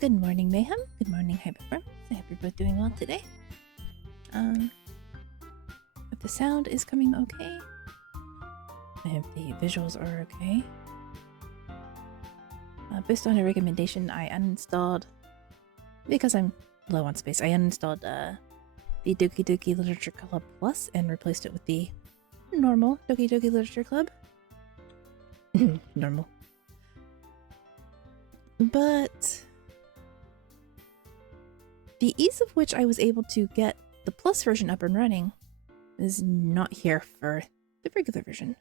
Good morning, Mayhem. Good morning, Hyperform. I hope you're both doing well today. If the sound is coming okay, I hope the visuals are okay. Based on a recommendation, I uninstalled, because I'm low on space, I uninstalled the Doki Doki Literature Club Plus and replaced it with the normal Doki Doki Literature Club. Normal. But the ease of which I was able to get the Plus version up and running is not here for the regular version.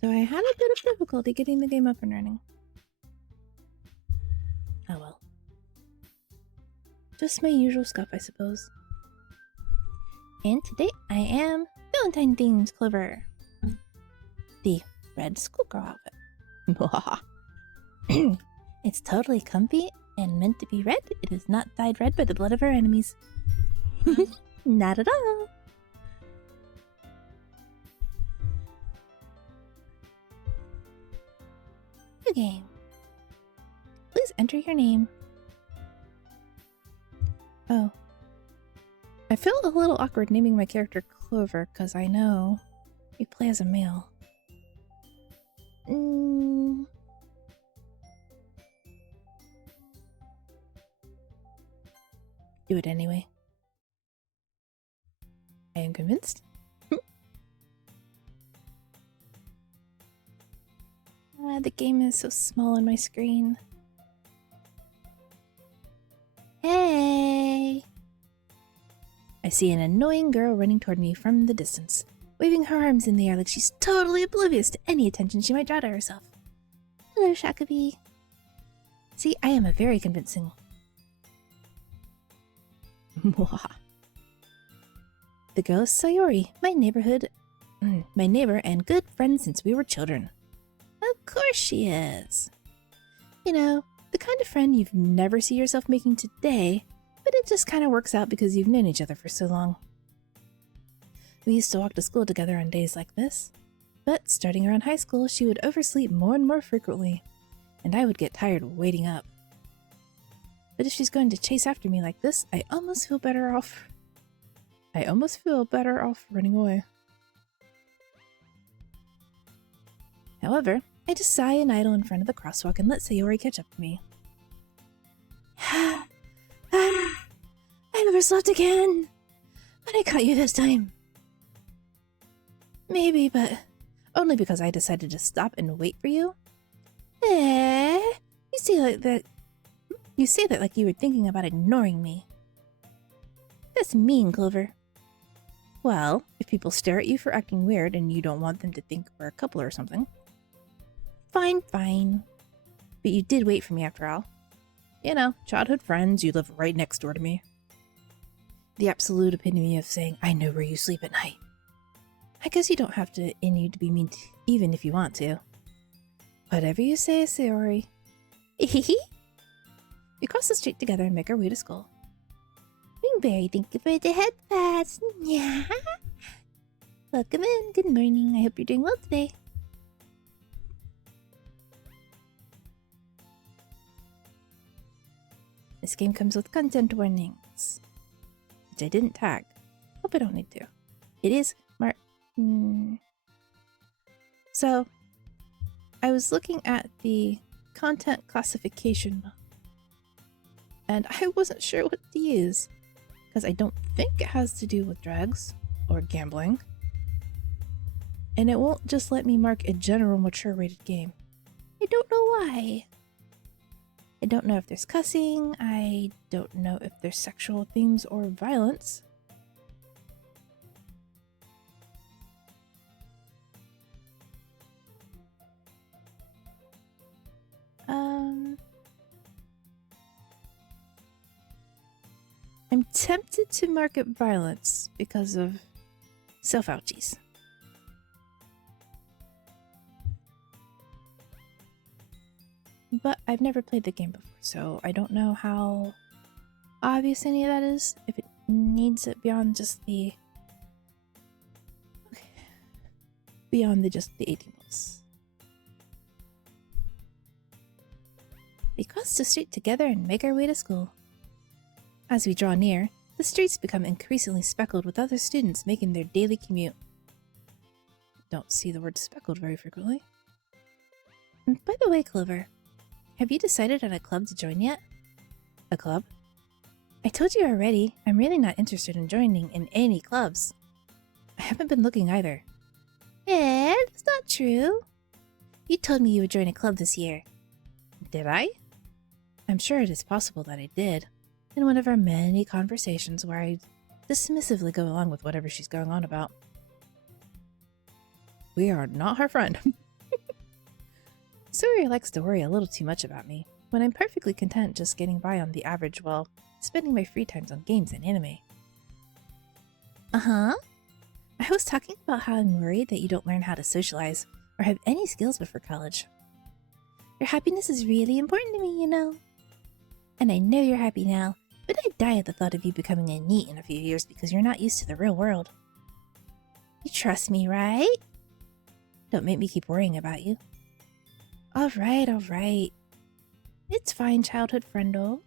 So I had a bit of difficulty getting the game up and running. Oh well. Just my usual stuff, I suppose. And today I am Valentine themed Clover. The red schoolgirl outfit. It's totally comfy and meant to be red. It is not dyed red by the blood of our enemies. Not at all. New game. Please enter your name. Oh. I feel a little awkward naming my character Clover because I know you play as a male. Do it anyway. I am convinced. The game is so small on my screen. Hey! I see an annoying girl running toward me from the distance, waving her arms in the air like she's totally oblivious to any attention she might draw to herself. Hello, Shakabi. See, I am a very convincing. The girl is Sayori, my neighbor and good friend since we were children. Of course she is. You know, the kind of friend you've never see yourself making today, but it just kind of works out because you've known each other for so long. We used to walk to school together on days like this, but starting around high school, she would oversleep more and more frequently, and I would get tired waiting up. But if she's going to chase after me like this, I almost feel better off running away. However, I just sigh and idle in front of the crosswalk and let Sayori catch up to me. I overslept again, but I caught you this time. Maybe, but only because I decided to stop and wait for you. You say that like you were thinking about ignoring me. That's mean, Clover. Well, if people stare at you for acting weird and you don't want them to think we're a couple or something. Fine. But you did wait for me after all. You know, childhood friends, you live right next door to me. The absolute epitome of saying, I know where you sleep at night. I guess you don't have to in you to be mean even if you want to. Whatever you say, Sayori. We cross the street together and make our way to school. I'm very thankful for the head pass. Yeah. Welcome in. Good morning. I hope you're doing well today. This game comes with content warnings, which I didn't tag. Hope I don't need to. It is So, I was looking at the content classification, and I wasn't sure what to use, because I don't think it has to do with drugs or gambling, and it won't just let me mark a general mature rated game. I don't know why. I don't know if there's cussing, I don't know if there's sexual themes or violence. I'm tempted to mark it violence because of self-ouchies. But I've never played the game before, so I don't know how obvious any of that is, if it needs it beyond just the 18 plus. We cross the street together and make our way to school. As we draw near, the streets become increasingly speckled with other students making their daily commute. Don't see the word speckled very frequently. And by the way, Clover, have you decided on a club to join yet? A club? I told you already, I'm really not interested in joining in any clubs. I haven't been looking either. That's not true. You told me you would join a club this year. Did I? I'm sure it is possible that I did, in one of our many conversations where I dismissively go along with whatever she's going on about. We are not her friend. Sawyer likes to worry a little too much about me, when I'm perfectly content just getting by on the average while spending my free times on games and anime. Uh-huh. I was talking about how I'm worried that you don't learn how to socialize or have any skills before college. Your happiness is really important to me, you know. And I know you're happy now, but I'd die at the thought of you becoming a NEET in a few years because you're not used to the real world. You trust me, right? Don't make me keep worrying about you. All right. It's fine, childhood friendo.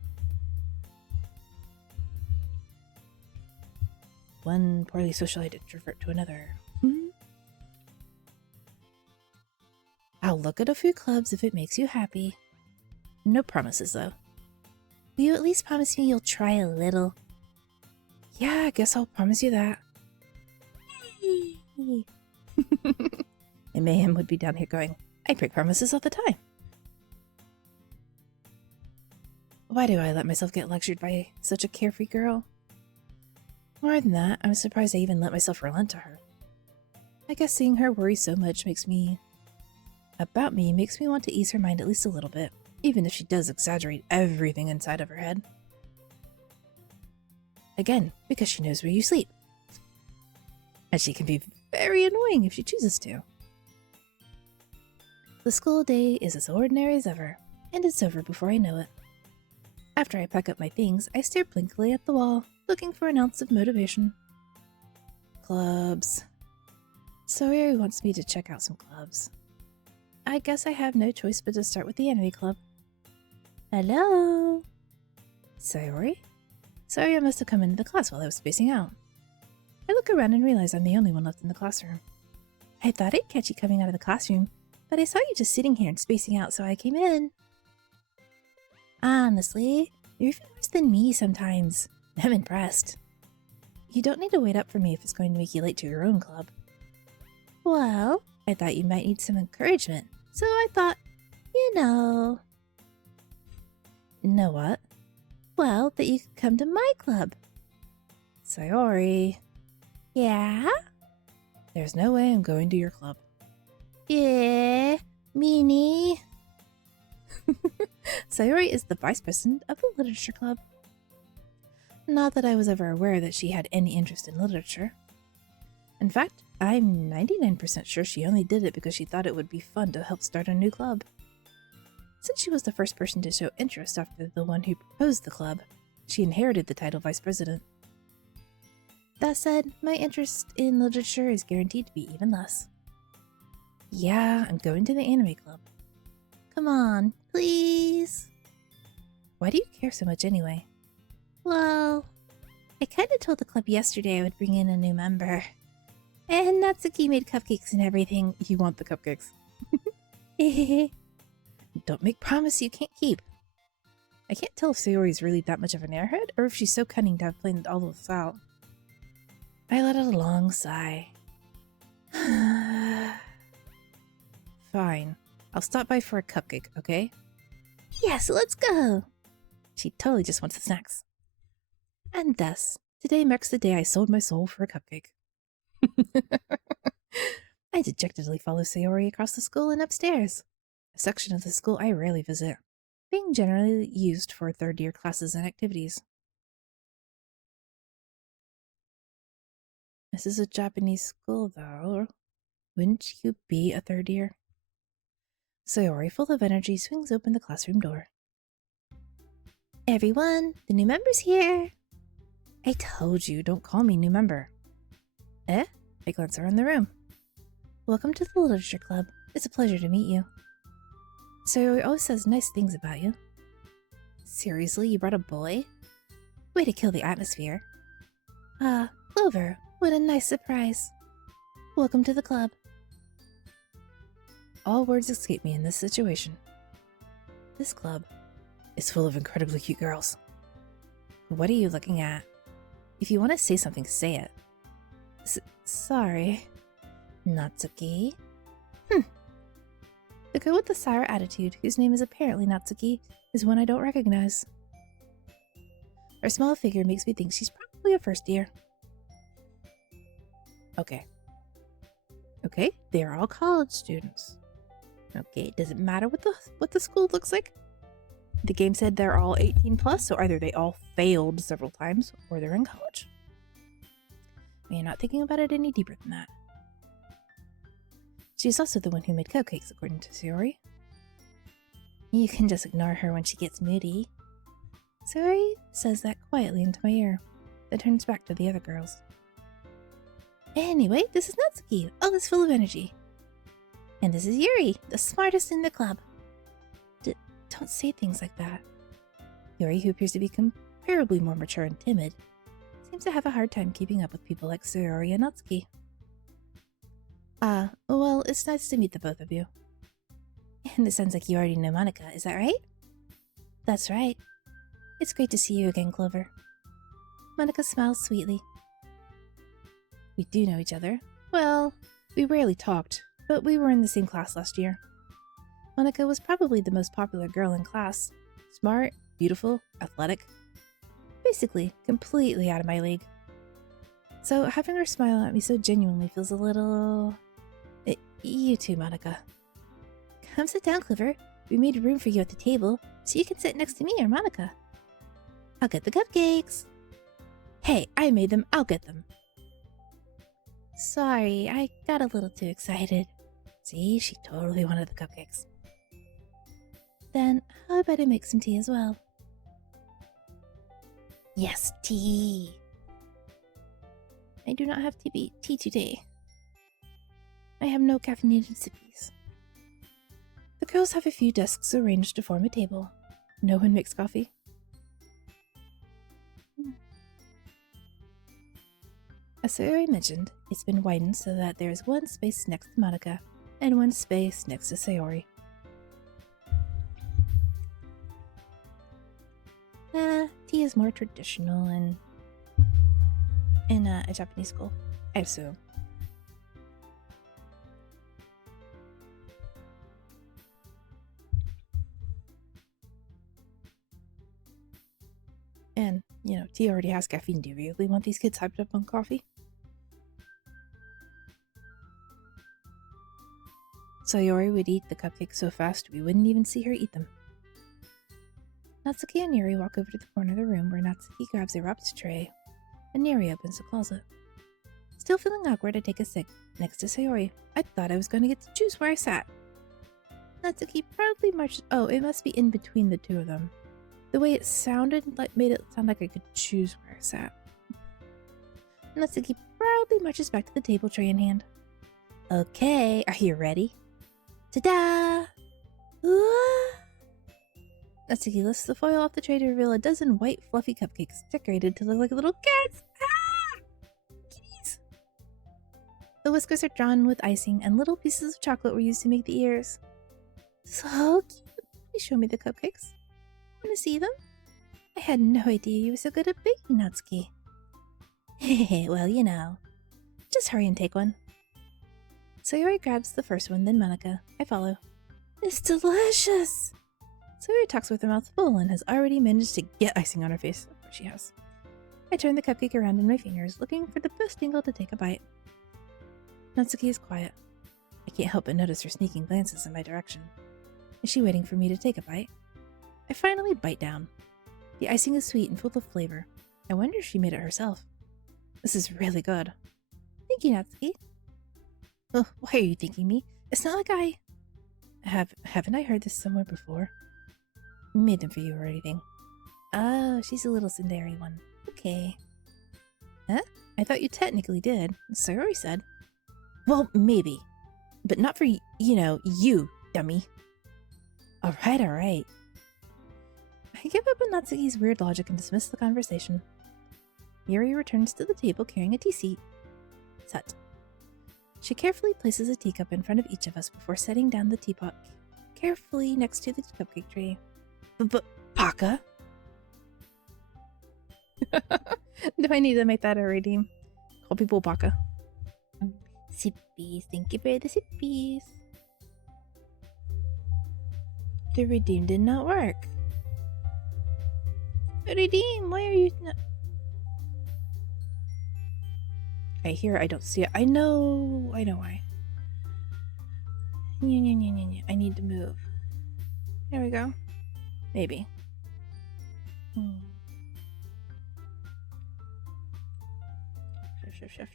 One poorly socialized introvert to another. I'll look at a few clubs if it makes you happy. No promises, though. Will you at least promise me you'll try a little? Yeah, I guess I'll promise you that. And Mayhem would be down here going, I break promises all the time. Why do I let myself get lectured by such a carefree girl? More than that, I'm surprised I even let myself relent to her. I guess seeing her worry so much makes me want to ease her mind at least a little bit, even if she does exaggerate everything inside of her head. Again, because she knows where you sleep. And she can be very annoying if she chooses to. The school day is as ordinary as ever, and it's over before I know it. After I pack up my things, I stare blankly at the wall, looking for an ounce of motivation. Clubs. Sawyer wants me to check out some clubs. I guess I have no choice but to start with the anime club. Hello? Sayori? Sorry, I must have come into the class while I was spacing out. I look around and realize I'm the only one left in the classroom. I thought I'd catch you coming out of the classroom, but I saw you just sitting here and spacing out, so I came in. Honestly, you're even worse than me sometimes. I'm impressed. You don't need to wait up for me if it's going to make you late to your own club. Well, I thought you might need some encouragement, so I thought, Know what? Well, that you could come to my club. Sayori. Yeah? There's no way I'm going to your club. Yeah, meanie. Sayori is the vice president of the literature club. Not that I was ever aware that she had any interest in literature. In fact, I'm 99% sure she only did it because she thought it would be fun to help start a new club. Since she was the first person to show interest after the one who proposed the club, she inherited the title vice president. That said, my interest in literature is guaranteed to be even less. Yeah, I'm going to the anime club. Come on, please. Why do you care so much anyway? Well, I kinda told the club yesterday I would bring in a new member. And Natsuki made cupcakes and everything. You want the cupcakes. Don't make promises you can't keep. I can't tell if Sayori is really that much of an airhead, or if she's so cunning to have planned all of this out. I let out a long sigh. Fine. I'll stop by for a cupcake, okay? Yes, let's go! She totally just wants the snacks. And thus, today marks the day I sold my soul for a cupcake. I dejectedly follow Sayori across the school and upstairs, a section of the school I rarely visit, being generally used for third-year classes and activities. This is a Japanese school, though. Wouldn't you be a third year? Sayori, full of energy, swings open the classroom door. Everyone, the new member's here! I told you, don't call me new member. Eh? I glance around the room. Welcome to the Literature Club. It's a pleasure to meet you. Sayori always says nice things about you. Seriously, you brought a boy? Way to kill the atmosphere. Ah, Clover, what a nice surprise. Welcome to the club. All words escape me in this situation. This club is full of incredibly cute girls. What are you looking at? If you want to say something, say it. Sorry. Natsuki? The girl with the sour attitude, whose name is apparently Natsuki, is one I don't recognize. Her small figure makes me think she's probably a first year. Okay, they are all college students. Okay, does it matter what the school looks like? The game said they're all 18 plus, so either they all failed several times or they're in college. You're not thinking about it any deeper than that. She's also the one who made cupcakes, according to Sayori. You can just ignore her when she gets moody. Sayori says that quietly into my ear, then turns back to the other girls. Anyway, this is Natsuki, always full of energy. And this is Yuri, the smartest in the club. Don't say things like that. Yuri, who appears to be comparably more mature and timid, seems to have a hard time keeping up with people like Sayori and Natsuki. Well, it's nice to meet the both of you. And it sounds like you already know Monika, is that right? That's right. It's great to see you again, Clover. Monika smiles sweetly. We do know each other. Well, we rarely talked, but we were in the same class last year. Monika was probably the most popular girl in class. Smart, beautiful, athletic. Basically, completely out of my league. So having her smile at me so genuinely feels a little... You too, Monika. Come sit down, Clover. We made room for you at the table, so you can sit next to me or Monika. I'll get the cupcakes. Hey, I made them. I'll get them. Sorry, I got a little too excited. See, she totally wanted the cupcakes. Then, how about I make some tea as well? Yes, tea. I do not have tea today. I have no caffeinated sippies. The girls have a few desks arranged to form a table. No one makes coffee. As Sayori mentioned, it's been widened so that there is one space next to Monika and one space next to Sayori. Tea is more traditional in a Japanese school, I assume. And, tea already has caffeine. Do you really want these kids hyped up on coffee? Sayori would eat the cupcakes so fast we wouldn't even see her eat them. Natsuki and Yuri walk over to the corner of the room where Natsuki grabs a wrapped tray and Yuri opens the closet. Still feeling awkward, I take a seat next to Sayori. I thought I was going to get to choose where I sat. Natsuki proudly marches... Oh, it must be in between the two of them. The way it sounded made it sound like I could choose where I sat. Natsuki proudly marches back to the table, tray in hand. Okay, are you ready? Ta-da! Natsuki lifts the foil off the tray to reveal a dozen white, fluffy cupcakes decorated to look like little cats. Ah! Kitties! The whiskers are drawn with icing, and little pieces of chocolate were used to make the ears. So cute. Please show me the cupcakes. Want to see them? I had no idea you were so good at baking, Natsuki. Well, just hurry and take one. Sayori grabs the first one, then Monika. I follow. It's delicious! Sayori talks with her mouth full and has already managed to get icing on her face. Of course she has. I turn the cupcake around in my fingers, looking for the best angle to take a bite. Natsuki is quiet. I can't help but notice her sneaking glances in my direction. Is she waiting for me to take a bite? I finally bite down. The icing is sweet and full of flavor. I wonder if she made it herself. This is really good. Thank you, Natsuki. Oh, why are you thanking me? It's not like I... Haven't I heard this somewhere before? Made them for you or anything. Oh, she's a little tsundere one. Okay. Huh? I thought you technically did. Sayori said. Well, maybe. But not for, you, dummy. Alright. I give up on Natsuki's weird logic and dismiss the conversation. Yuri returns to the table carrying a tea seat. Set. She carefully places a teacup in front of each of us before setting down the teapot carefully next to the cupcake tray. Baka? Do I need to make that a redeem? Call people baka. Sippies, thank you for the sippies. The redeem did not work. Redeem, why are you not... I hear I don't see it. I know why. I need to move. There we go. Maybe. Shift.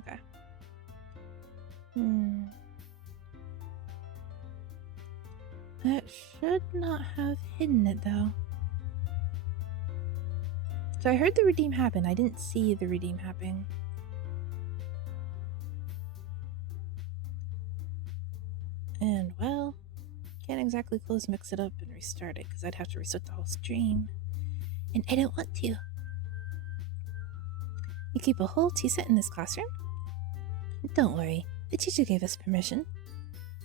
Okay. That should not have hidden it, though. So I heard the redeem happen. I didn't see the redeem happening. And, well, can't exactly close Mix It Up and restart it, because I'd have to reset the whole stream. And I don't want to. You keep a whole tea set in this classroom? Don't worry, the teacher gave us permission.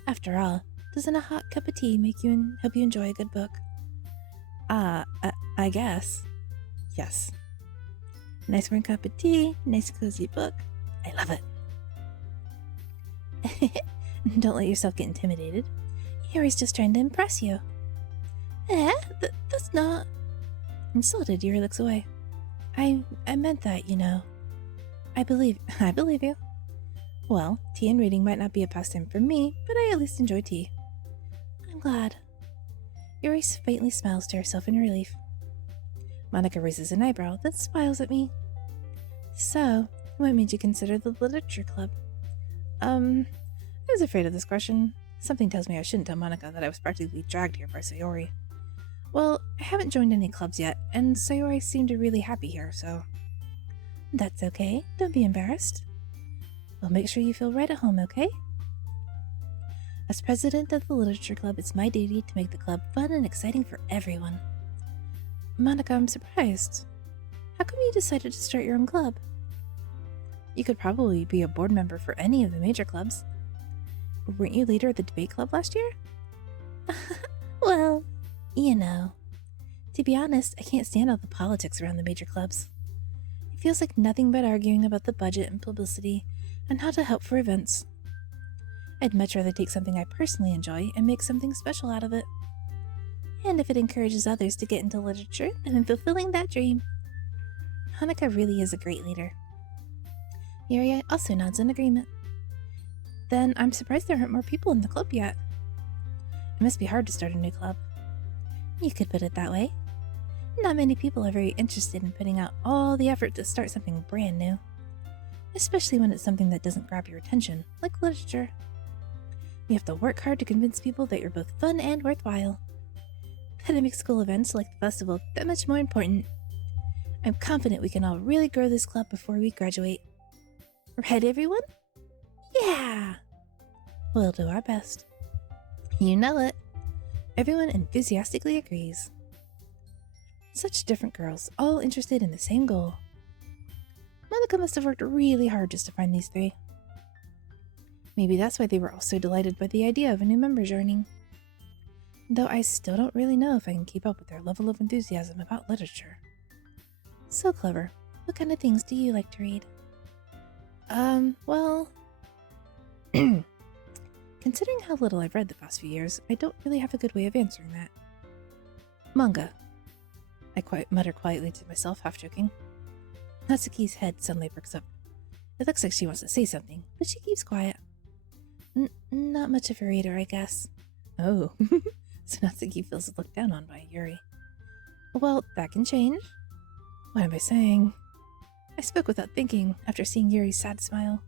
After all, doesn't a hot cup of tea make you and help you enjoy a good book? I guess. Yes. Nice warm cup of tea, nice cozy book. I love it. Don't let yourself get intimidated. Yuri's just trying to impress you. That's not... Insulted, Yuri looks away. I meant that, you know. I believe you. Well, tea and reading might not be a pastime for me, but I at least enjoy tea. I'm glad. Yuri faintly smiles to herself in relief. Monica raises an eyebrow, then smiles at me. So, what made you consider the literature club? I was afraid of this question. Something tells me I shouldn't tell Monica that I was practically dragged here by Sayori. Well, I haven't joined any clubs yet, and Sayori seemed really happy here, so... That's okay. Don't be embarrassed. We'll make sure you feel right at home, okay? As president of the literature club, it's my duty to make the club fun and exciting for everyone. Monica, I'm surprised. How come you decided to start your own club? You could probably be a board member for any of the major clubs. Weren't you leader of the debate club last year? Well, you know. To be honest, I can't stand all the politics around the major clubs. It feels like nothing but arguing about the budget and publicity and how to help for events. I'd much rather take something I personally enjoy and make something special out of it. And if it encourages others to get into literature, then I'm fulfilling that dream. Hanukkah really is a great leader. Yuri also nods in agreement. Then I'm surprised there aren't more people in the club yet. It must be hard to start a new club. You could put it that way. Not many people are very interested in putting out all the effort to start something brand new. Especially when it's something that doesn't grab your attention, like literature. You have to work hard to convince people that you're both fun and worthwhile. But it makes school events like the festival that much more important. I'm confident we can all really grow this club before we graduate. Right, everyone? Yeah! We'll do our best. You know it. Everyone enthusiastically agrees. Such different girls, all interested in the same goal. Monica must have worked really hard just to find these three. Maybe that's why they were all so delighted by the idea of a new member joining. Though I still don't really know if I can keep up with their level of enthusiasm about literature. So clever. What kind of things do you like to read? Well... Considering how little I've read the past few years, I don't really have a good way of answering that. Manga. I mutter quietly to myself, half joking. Natsuki's head suddenly perks up. It looks like she wants to say something, but she keeps quiet. Not much of a reader, I guess. Oh, so Natsuki feels looked down on by Yuri. Well, that can change. What am I saying? I spoke without thinking after seeing Yuri's sad smile.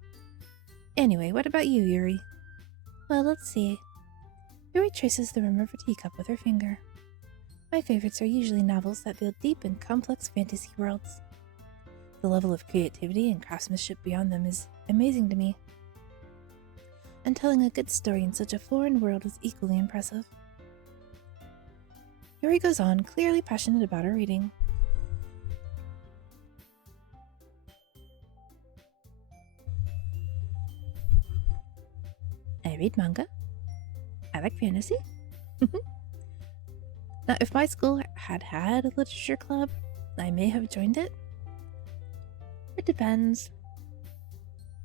Anyway, what about you, Yuri? Well, let's see. Yuri traces the rim of her teacup with her finger. My favorites are usually novels that build deep and complex fantasy worlds. The level of creativity and craftsmanship beyond them is amazing to me. And telling a good story in such a foreign world is equally impressive. Yuri goes on, clearly passionate about her reading. I read manga. I like fantasy. Now, if my school had a literature club, I may have joined it. It depends.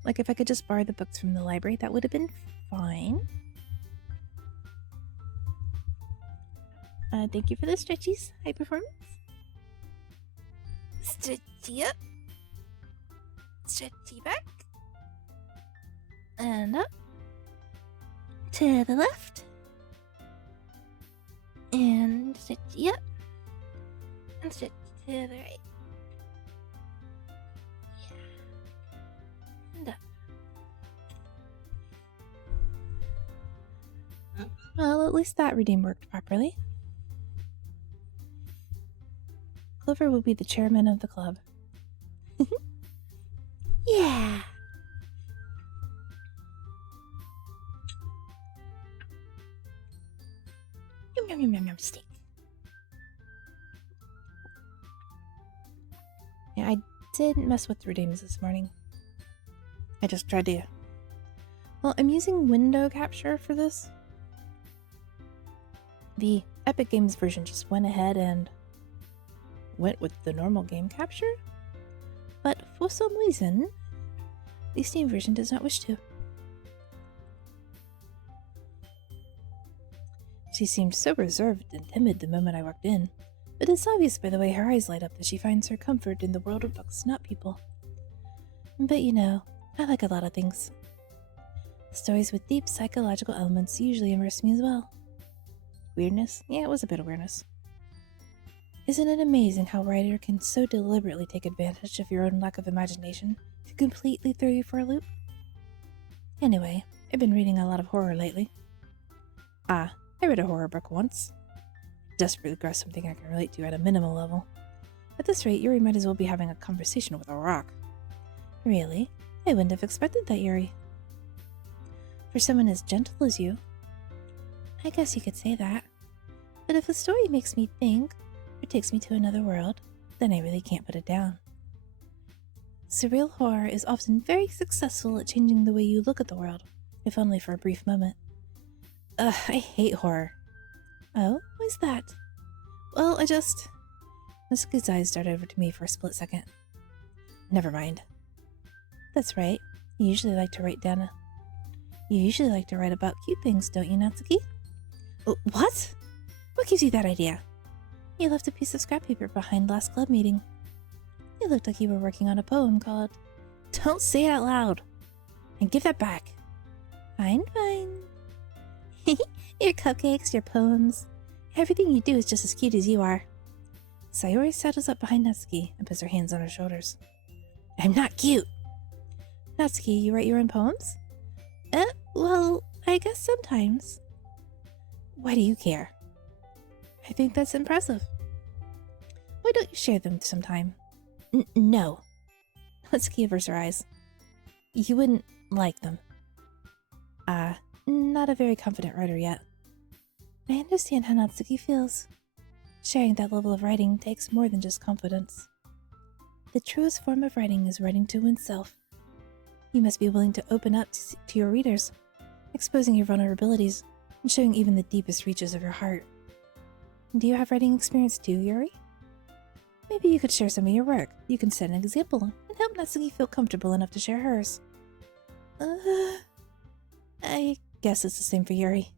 Like, if I could just borrow the books from the library, that would have been fine. Thank you for the stretchies. High performance. Stretchy up. Stretchy back. And up. To the left. And stretchy up. And stretchy to the right. Yeah. And up. Well, at least that redeem worked properly. Clover will be the chairman of the club. Yeah. Yum yum yum yum yum steak. Yeah, I didn't mess with the redeems this morning. I just tried to. Well, I'm using window capture for this. The Epic Games version just went ahead and went with the normal game capture, but for some reason, the Steam version does not wish to. She seemed so reserved and timid the moment I walked in, but it's obvious by the way her eyes light up that she finds her comfort in the world of books, not people. But you know, I like a lot of things. Stories with deep psychological elements usually immerse me as well. Weirdness? Yeah, it was a bit of weirdness. Isn't it amazing how a writer can so deliberately take advantage of your own lack of imagination to completely throw you for a loop? Anyway, I've been reading a lot of horror lately. I read a horror book once. Desperately grasp something I can relate to at a minimal level. At this rate, Yuri might as well be having a conversation with a rock. Really? I wouldn't have expected that, Yuri. For someone as gentle as you, I guess you could say that. But if a story makes me think, or takes me to another world, then I really can't put it down. Surreal horror is often very successful at changing the way you look at the world, if only for a brief moment. I hate horror. Oh, why's that? Well, Natsuki's eyes darted over to me for a split second. Never mind. That's right. You usually like to write about cute things, don't you, Natsuki? What? What gives you that idea? You left a piece of scrap paper behind last club meeting. It looked like you were working on a poem called... Don't say it out loud! And give that back! Fine. Your cupcakes, your poems, everything you do is just as cute as you are. Sayori settles up behind Natsuki and puts her hands on her shoulders. I'm not cute! Natsuki, you write your own poems? Well, I guess sometimes. Why do you care? I think that's impressive. Why don't you share them sometime? No. Natsuki averts her eyes. You wouldn't like them. Not a very confident writer yet. I understand how Natsuki feels. Sharing that level of writing takes more than just confidence. The truest form of writing is writing to oneself. You must be willing to open up to your readers, exposing your vulnerabilities, and showing even the deepest reaches of your heart. Do you have writing experience too, Yuri? Maybe you could share some of your work. You can set an example and help Natsuki feel comfortable enough to share hers. I guess it's the same for Yuri.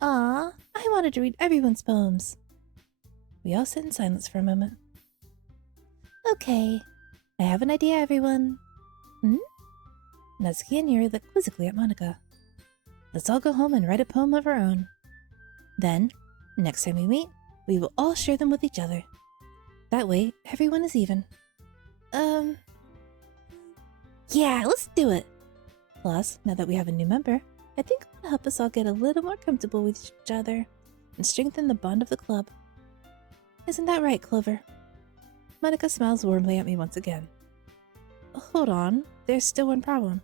I wanted to read everyone's poems. We all sit in silence for a moment. Okay, I have an idea, everyone. Natsuki and Yuri look quizzically at Monika. Let's all go home and write a poem of our own. Then, next time we meet, we will all share them with each other. That way, everyone is even. Yeah, let's do it! Plus, now that we have a new member, I think it will help us all get a little more comfortable with each other and strengthen the bond of the club. Isn't that right, Clover? Monika smiles warmly at me once again. Hold on, there's still one problem.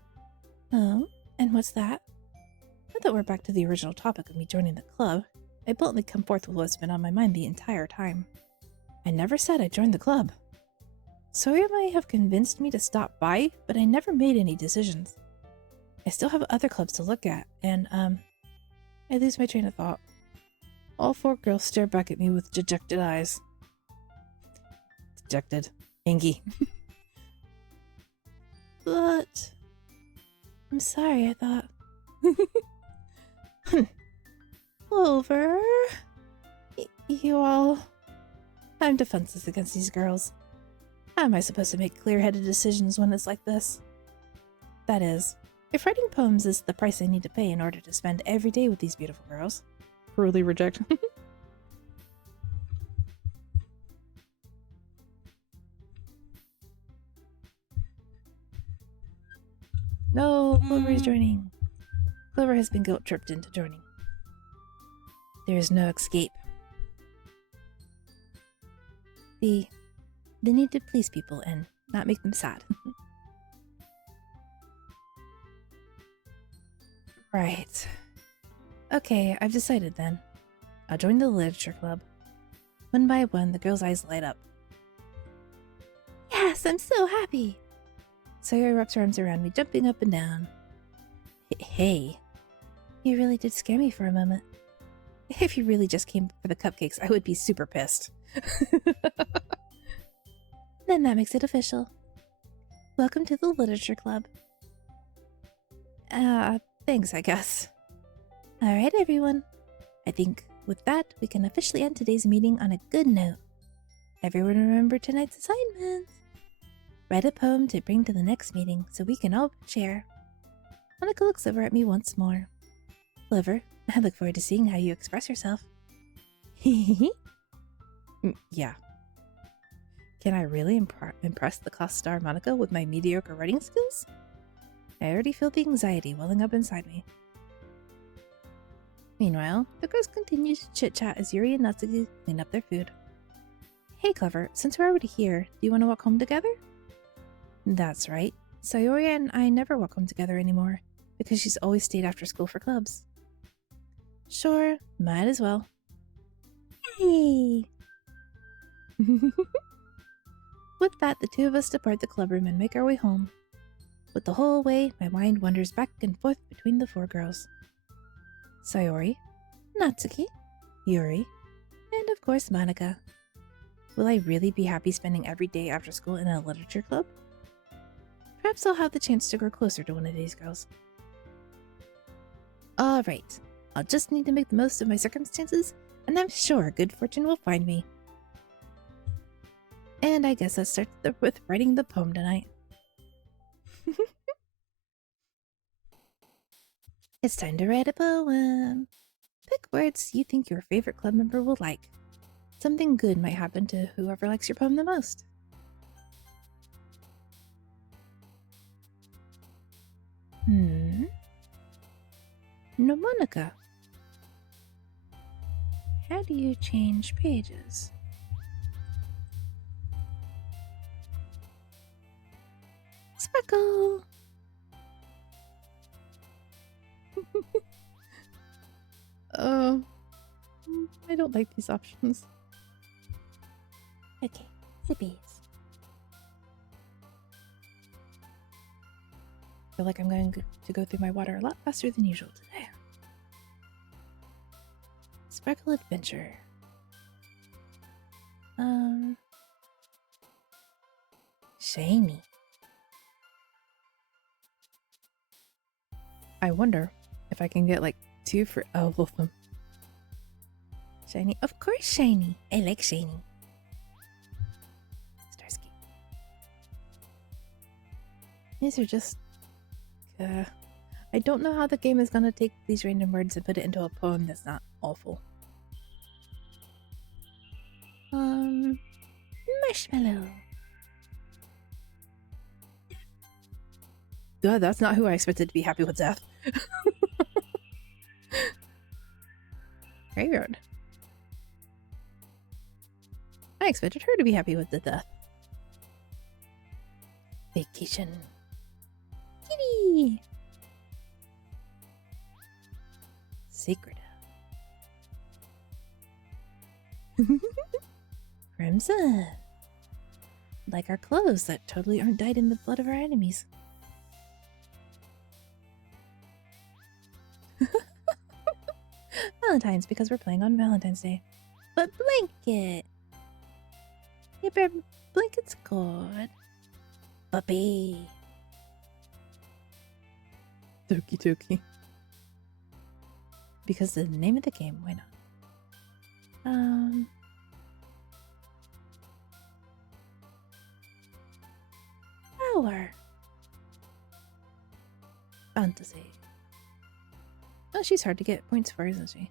Oh, and what's that? Now that we're back to the original topic of me joining the club, I bluntly come forth with what's been on my mind the entire time. I never said I joined the club. Sawyer may have convinced me to stop by, but I never made any decisions. I still have other clubs to look at, and, I lose my train of thought. All 4 girls stare back at me with dejected eyes. Dejected. Angie. But... I'm sorry, I thought. Clover... You all... I'm defenseless against these girls. How am I supposed to make clear-headed decisions when it's like this? That is, if writing poems is the price I need to pay in order to spend every day with these beautiful girls. Cruelly reject. No, Clover is joining. Clover has been guilt-tripped into joining. There is no escape. They need to please people and not make them sad. Right. Okay, I've decided then. I'll join the literature club. One by one, the girls' eyes light up. Yes, I'm so happy! Sawyer wraps her arms around me, jumping up and down. Hey, you really did scare me for a moment. If you really just came for the cupcakes, I would be super pissed. Then that makes it official. Welcome to the literature club. Thanks, I guess. Alright, everyone. I think with that, we can officially end today's meeting on a good note. Everyone remember tonight's assignments. Write a poem to bring to the next meeting so we can all share. Monica looks over at me once more. Clover, I look forward to seeing how you express yourself. Yeah. Can I really impress the class star Monica with my mediocre writing skills? I already feel the anxiety welling up inside me. Meanwhile, the girls continue to chit-chat as Yuri and Natsuki clean up their food. Hey Clover, since we're already here, do you want to walk home together? That's right. Sayori and I never walk home together anymore, because she's always stayed after school for clubs. Sure, might as well. Hey! With that, the two of us depart the clubroom and make our way home. But the whole way, my mind wanders back and forth between the 4 girls. Sayori, Natsuki, Yuri, and of course Monica. Will I really be happy spending every day after school in a literature club? Perhaps I'll have the chance to grow closer to one of these girls. Alright, I'll just need to make the most of my circumstances, and I'm sure good fortune will find me. And I guess that starts with writing the poem tonight. It's time to write a poem. Pick words you think your favorite club member will like. Something good might happen to whoever likes your poem the most. No, Monica. How do you change pages? Sparkle! I don't like these options. Okay, zippies. I feel like I'm going to go through my water a lot faster than usual today. Sparkle Adventure. Shiny. I wonder if I can get like 2 for all of them. Shiny. Of course shiny. I like shiny. Starsky. These are just... I don't know how the game is going to take these random words and put it into a poem that's not awful. Marshmallow. God, that's not who I expected to be happy with death. Graveyard. I expected her to be happy with the death. Vacation. Kitty! Secretive. Crimson. Like our clothes that totally aren't dyed in the blood of our enemies. Valentine's because we're playing on Valentine's Day. But blanket! Yeah, babe, blanket's good. Puppy. Doki Doki. Because the name of the game, why not? Power. Fantasy. Oh, she's hard to get points for, isn't she?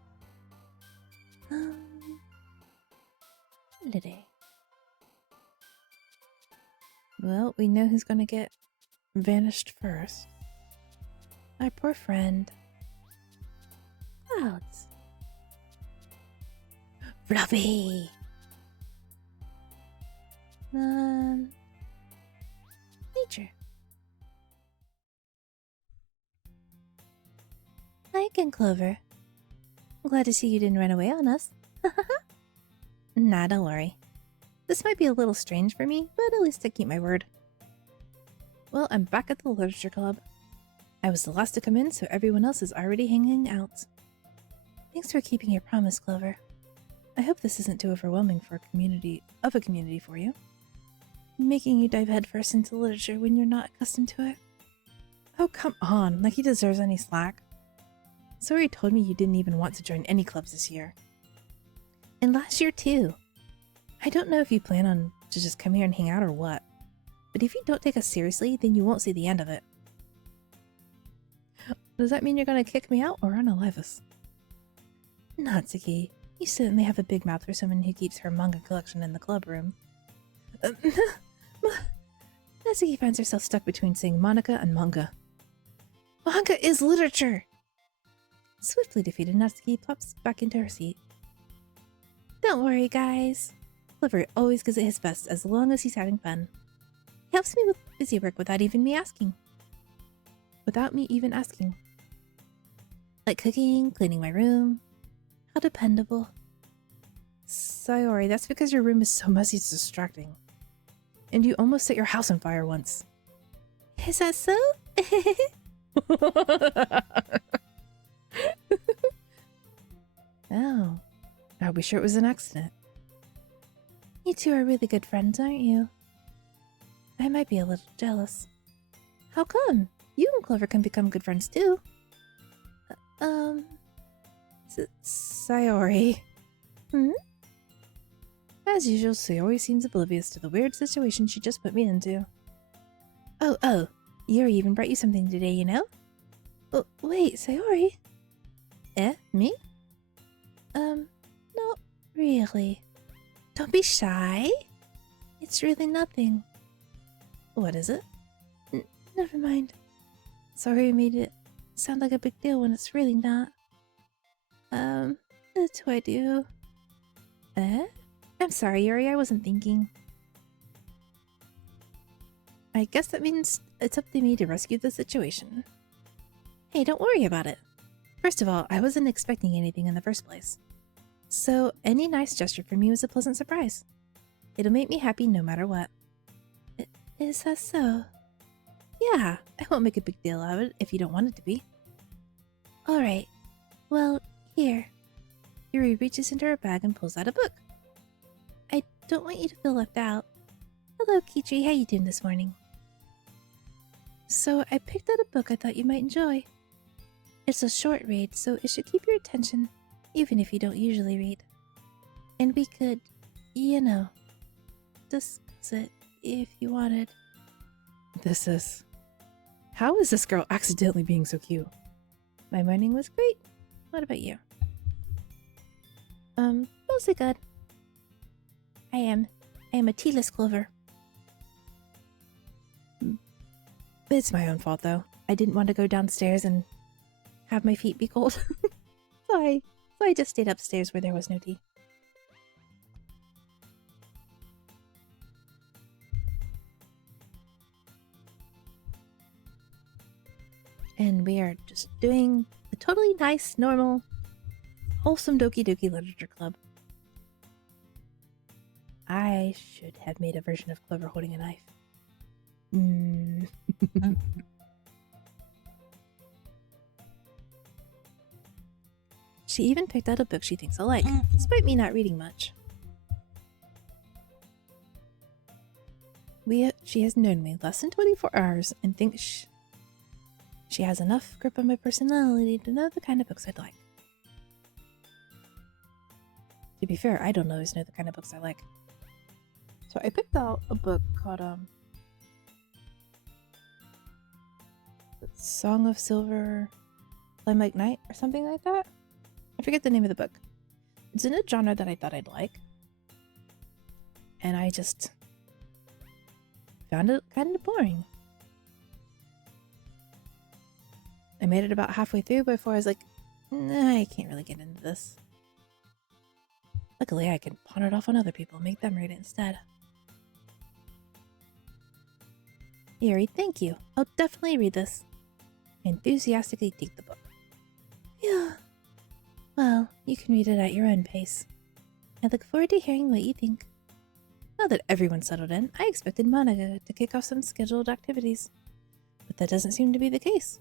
Holiday. Well, we know who's gonna get vanished first. Our poor friend. Clouds. Fluffy. Nature. Hi again, Clover. I'm glad to see you didn't run away on us. Nah, don't worry. This might be a little strange for me, but at least I keep my word. Well, I'm back at the Literature Club. I was the last to come in, so everyone else is already hanging out. Thanks for keeping your promise, Clover. I hope this isn't too overwhelming for a community for you. Making you dive headfirst into literature when you're not accustomed to it. Oh, come on, like he deserves any slack. Sorry told me you didn't even want to join any clubs this year. And last year too. I don't know if you plan on to just come here and hang out or what, but if you don't take us seriously, then you won't see the end of it. Does that mean you're gonna kick me out or unalive us? Natsuki, you certainly have a big mouth for someone who keeps her manga collection in the club room. Natsuki finds herself stuck between saying Monica and manga. Manga is literature! Swiftly defeated, Natsuki pops back into her seat. Don't worry, guys. Clover always gives it his best as long as he's having fun. He helps me with busy work without even me asking. Without me even asking. Like cooking, cleaning my room. How dependable. Sayori, that's because your room is so messy it's distracting. And you almost set your house on fire once. Is that so? Oh. Are we sure it was an accident? You two are really good friends, aren't you? I might be a little jealous. How come? You and Clover can become good friends too. Sayori. Hmm? As usual, Sayori seems oblivious to the weird situation she just put me into. Oh, Yuri even brought you something today, you know? Oh, wait, Sayori? Me? Not really. Don't be shy. It's really nothing. What is it? Never mind. Sorry I made it sound like a big deal when it's really not. That's what I do. I'm sorry, Yuri, I wasn't thinking. I guess that means it's up to me to rescue the situation. Hey, don't worry about it. First of all, I wasn't expecting anything in the first place. So, any nice gesture from you is a pleasant surprise. It'll make me happy no matter what. Is that so? Yeah, I won't make a big deal out of it if you don't want it to be. Alright. Well, here. Yuri reaches into her bag and pulls out a book. I don't want you to feel left out. Hello, Kichi, how you doing this morning? So, I picked out a book I thought you might enjoy. It's a short read, so it should keep your attention, even if you don't usually read. And we could, you know, discuss it if you wanted. How is this girl accidentally being so cute? My morning was great. What about you? Mostly good. I am a tealess Clover. It's my own fault, though. I didn't want to go downstairs and have my feet be cold. So I just stayed upstairs where there was no tea. And we are just doing a totally nice, normal, wholesome Doki Doki Literature Club. I should have made a version of Clover holding a knife. She even picked out a book she thinks I'll like, despite me not reading much. She has known me less than 24 hours and thinks she has enough grip on my personality to know the kind of books I'd like. To be fair, I don't always know the kind of books I like. So I picked out a book called Song of Silver Limelight Night or something like that. I forget the name of the book. It's in a genre that I thought I'd like. And I just found it kind of boring. I made it about halfway through before I was like, nah, I can't really get into this. Luckily, I can pawn it off on other people and make them read it instead. Yuri, thank you. I'll definitely read this. I enthusiastically take the book. Yeah. Well, you can read it at your own pace. I look forward to hearing what you think. Now that everyone's settled in, I expected Monica to kick off some scheduled activities. But that doesn't seem to be the case.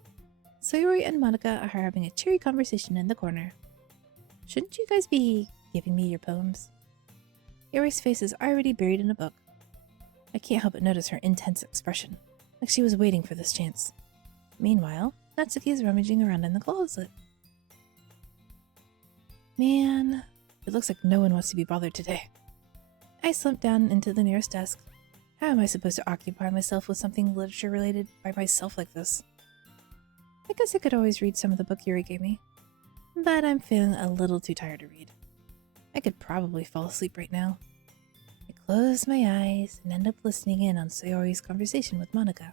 Sayori and Monica are having a cheery conversation in the corner. Shouldn't you guys be giving me your poems? Yuri's face is already buried in a book. I can't help but notice her intense expression, like she was waiting for this chance. Meanwhile, Natsuki is rummaging around in the closet. Man, it looks like no one wants to be bothered today. I slumped down into the nearest desk. How am I supposed to occupy myself with something literature related by myself like this? I guess I could always read some of the book Yuri gave me, but I'm feeling a little too tired to read. I could probably fall asleep right now. I close my eyes and end up listening in on Sayori's conversation with Monica.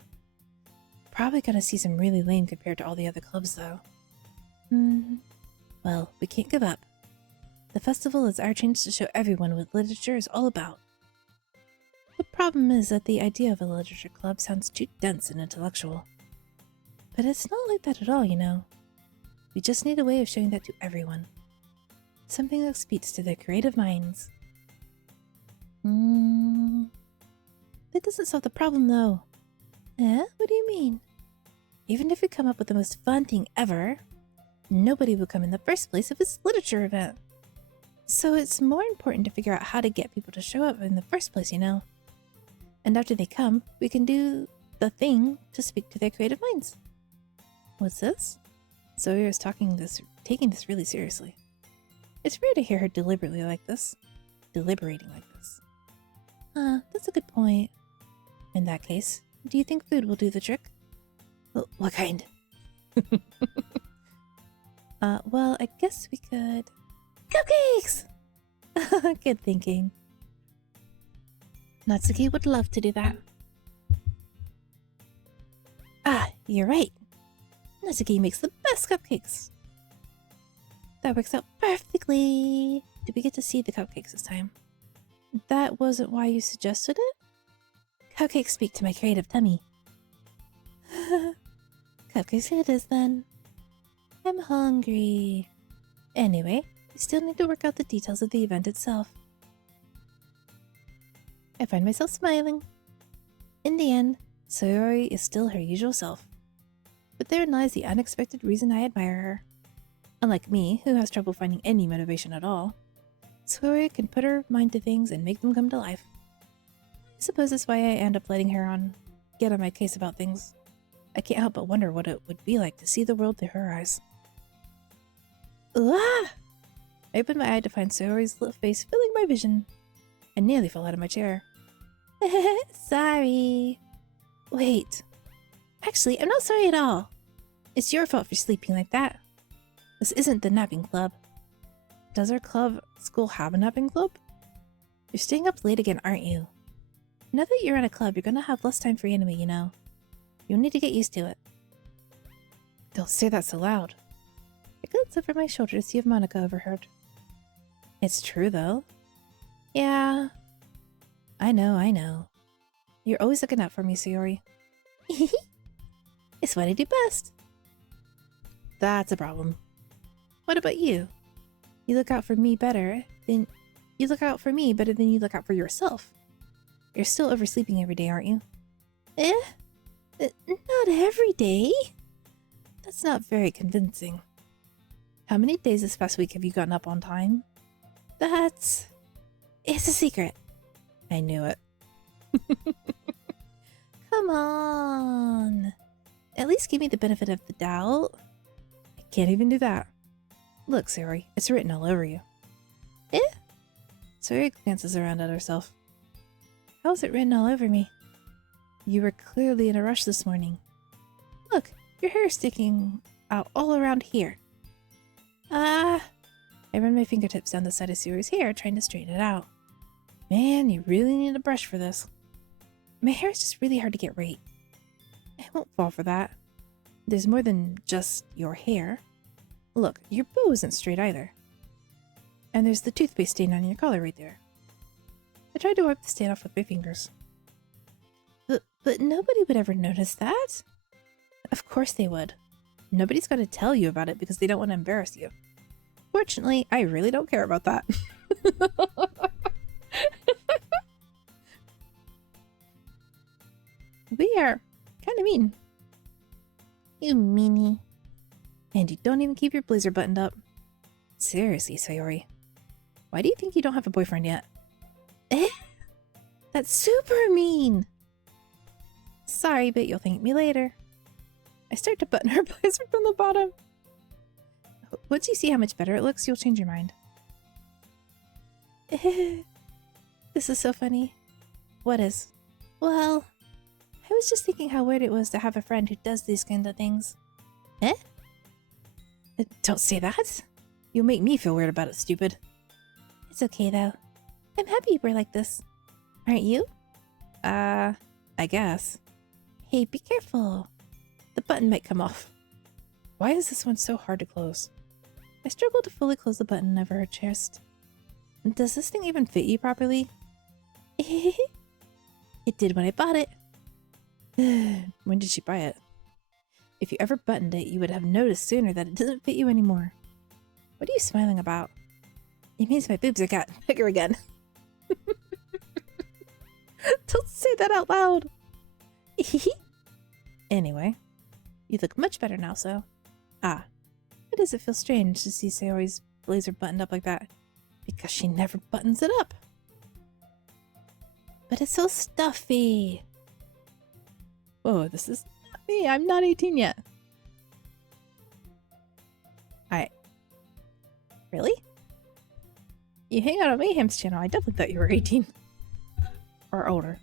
Probably gonna see some really lame compared to all the other clubs though. Well, we can't give up. The festival is our chance to show everyone what literature is all about. The problem is that the idea of a literature club sounds too dense and intellectual. But it's not like that at all, you know. We just need a way of showing that to everyone. Something that speaks to their creative minds. That doesn't solve the problem, though. What do you mean? Even if we come up with the most fun thing ever, nobody will come in the first place if it's a literature event. So it's more important to figure out how to get people to show up in the first place, you know. And after they come, we can do the thing to speak to their creative minds. What's this? Zoe is taking this really seriously. It's rare to hear her deliberating like this. That's a good point. In that case, do you think food will do the trick? Well, what kind? Well, I guess we could... Cupcakes! Good thinking. Natsuki would love to do that. Ah, you're right. Natsuki makes the best cupcakes. That works out perfectly. Did we get to see the cupcakes this time? That wasn't why you suggested it? Cupcakes speak to my creative tummy. Cupcakes it is then. I'm hungry. Anyway, we still need to work out the details of the event itself. I find myself smiling. In the end, Sayori is still her usual self. But therein lies the unexpected reason I admire her. Unlike me, who has trouble finding any motivation at all, Sayori can put her mind to things and make them come to life. I suppose that's why I end up letting her get on my case about things. I can't help but wonder what it would be like to see the world through her eyes. Ah! I opened my eye to find Sayori's little face filling my vision. I nearly fell out of my chair. Sorry. Wait. Actually, I'm not sorry at all. It's your fault for sleeping like that. This isn't the napping club. Does our school have a napping club? You're staying up late again, aren't you? Now that you're in a club, you're gonna have less time for anime, you know. You'll need to get used to it. Don't say that so loud. I glanced over my shoulder to see if Monica overheard. It's true, though. Yeah. I know. You're always looking out for me, Sayori. It's what I do best. That's a problem. What about you? You look out for me better than You look out for me better than you look out for yourself. You're still oversleeping every day, aren't you? Eh? Not every day. That's not very convincing. How many days this past week have you gotten up on time? It's a secret. I knew it. Come on. At least give me the benefit of the doubt. I can't even do that. Look, Sayori, it's written all over you. Eh? Sayori glances around at herself. How is it written all over me? You were clearly in a rush this morning. Look, your hair is sticking out all around here. I run my fingertips down the side of Sayori's hair, trying to straighten it out. Man, you really need a brush for this. My hair is just really hard to get right. I won't fall for that. There's more than just your hair. Look, your bow isn't straight either. And there's the toothpaste stain on your collar right there. I tried to wipe the stain off with my fingers. But nobody would ever notice that. Of course they would. Nobody's got to tell you about it because they don't want to embarrass you. Fortunately, I really don't care about that. We are kind of mean. You meanie. And you don't even keep your blazer buttoned up. Seriously, Sayori. Why do you think you don't have a boyfriend yet? Eh? That's super mean. Sorry, but you'll thank me later. I start to button her blazer from the bottom. Once you see how much better it looks, you'll change your mind. This is so funny. What is? Well, I was just thinking how weird it was to have a friend who does these kind of things. Eh? Don't say that. You'll make me feel weird about it, stupid. It's okay, though. I'm happy we're like this. Aren't you? I guess. Hey, be careful. The button might come off. Why is this one so hard to close? I struggle to fully close the button over her chest. Does this thing even fit you properly? It did when I bought it. When did she buy it? If you ever buttoned it, you would have noticed sooner that it doesn't fit you anymore. What are you smiling about? It means my boobs are gotten bigger again. Don't say that out loud. Anyway, you look much better now, so. Why does it feel strange to see Sayori's blazer buttoned up like that? Because she never buttons it up. But it's so stuffy. Whoa, this is not me. I'm not 18 yet. Really? You hang out on Mayhem's channel. I definitely thought you were 18. Or older.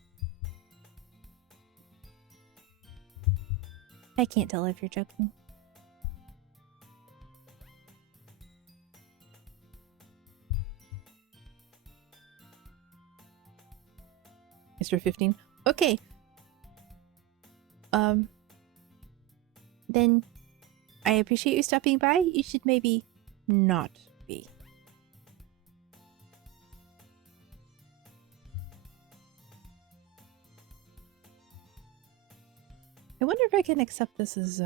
I can't tell if you're joking. Mr. 15. Okay. Then I appreciate you stopping by. You should maybe not be. I wonder if I can accept this as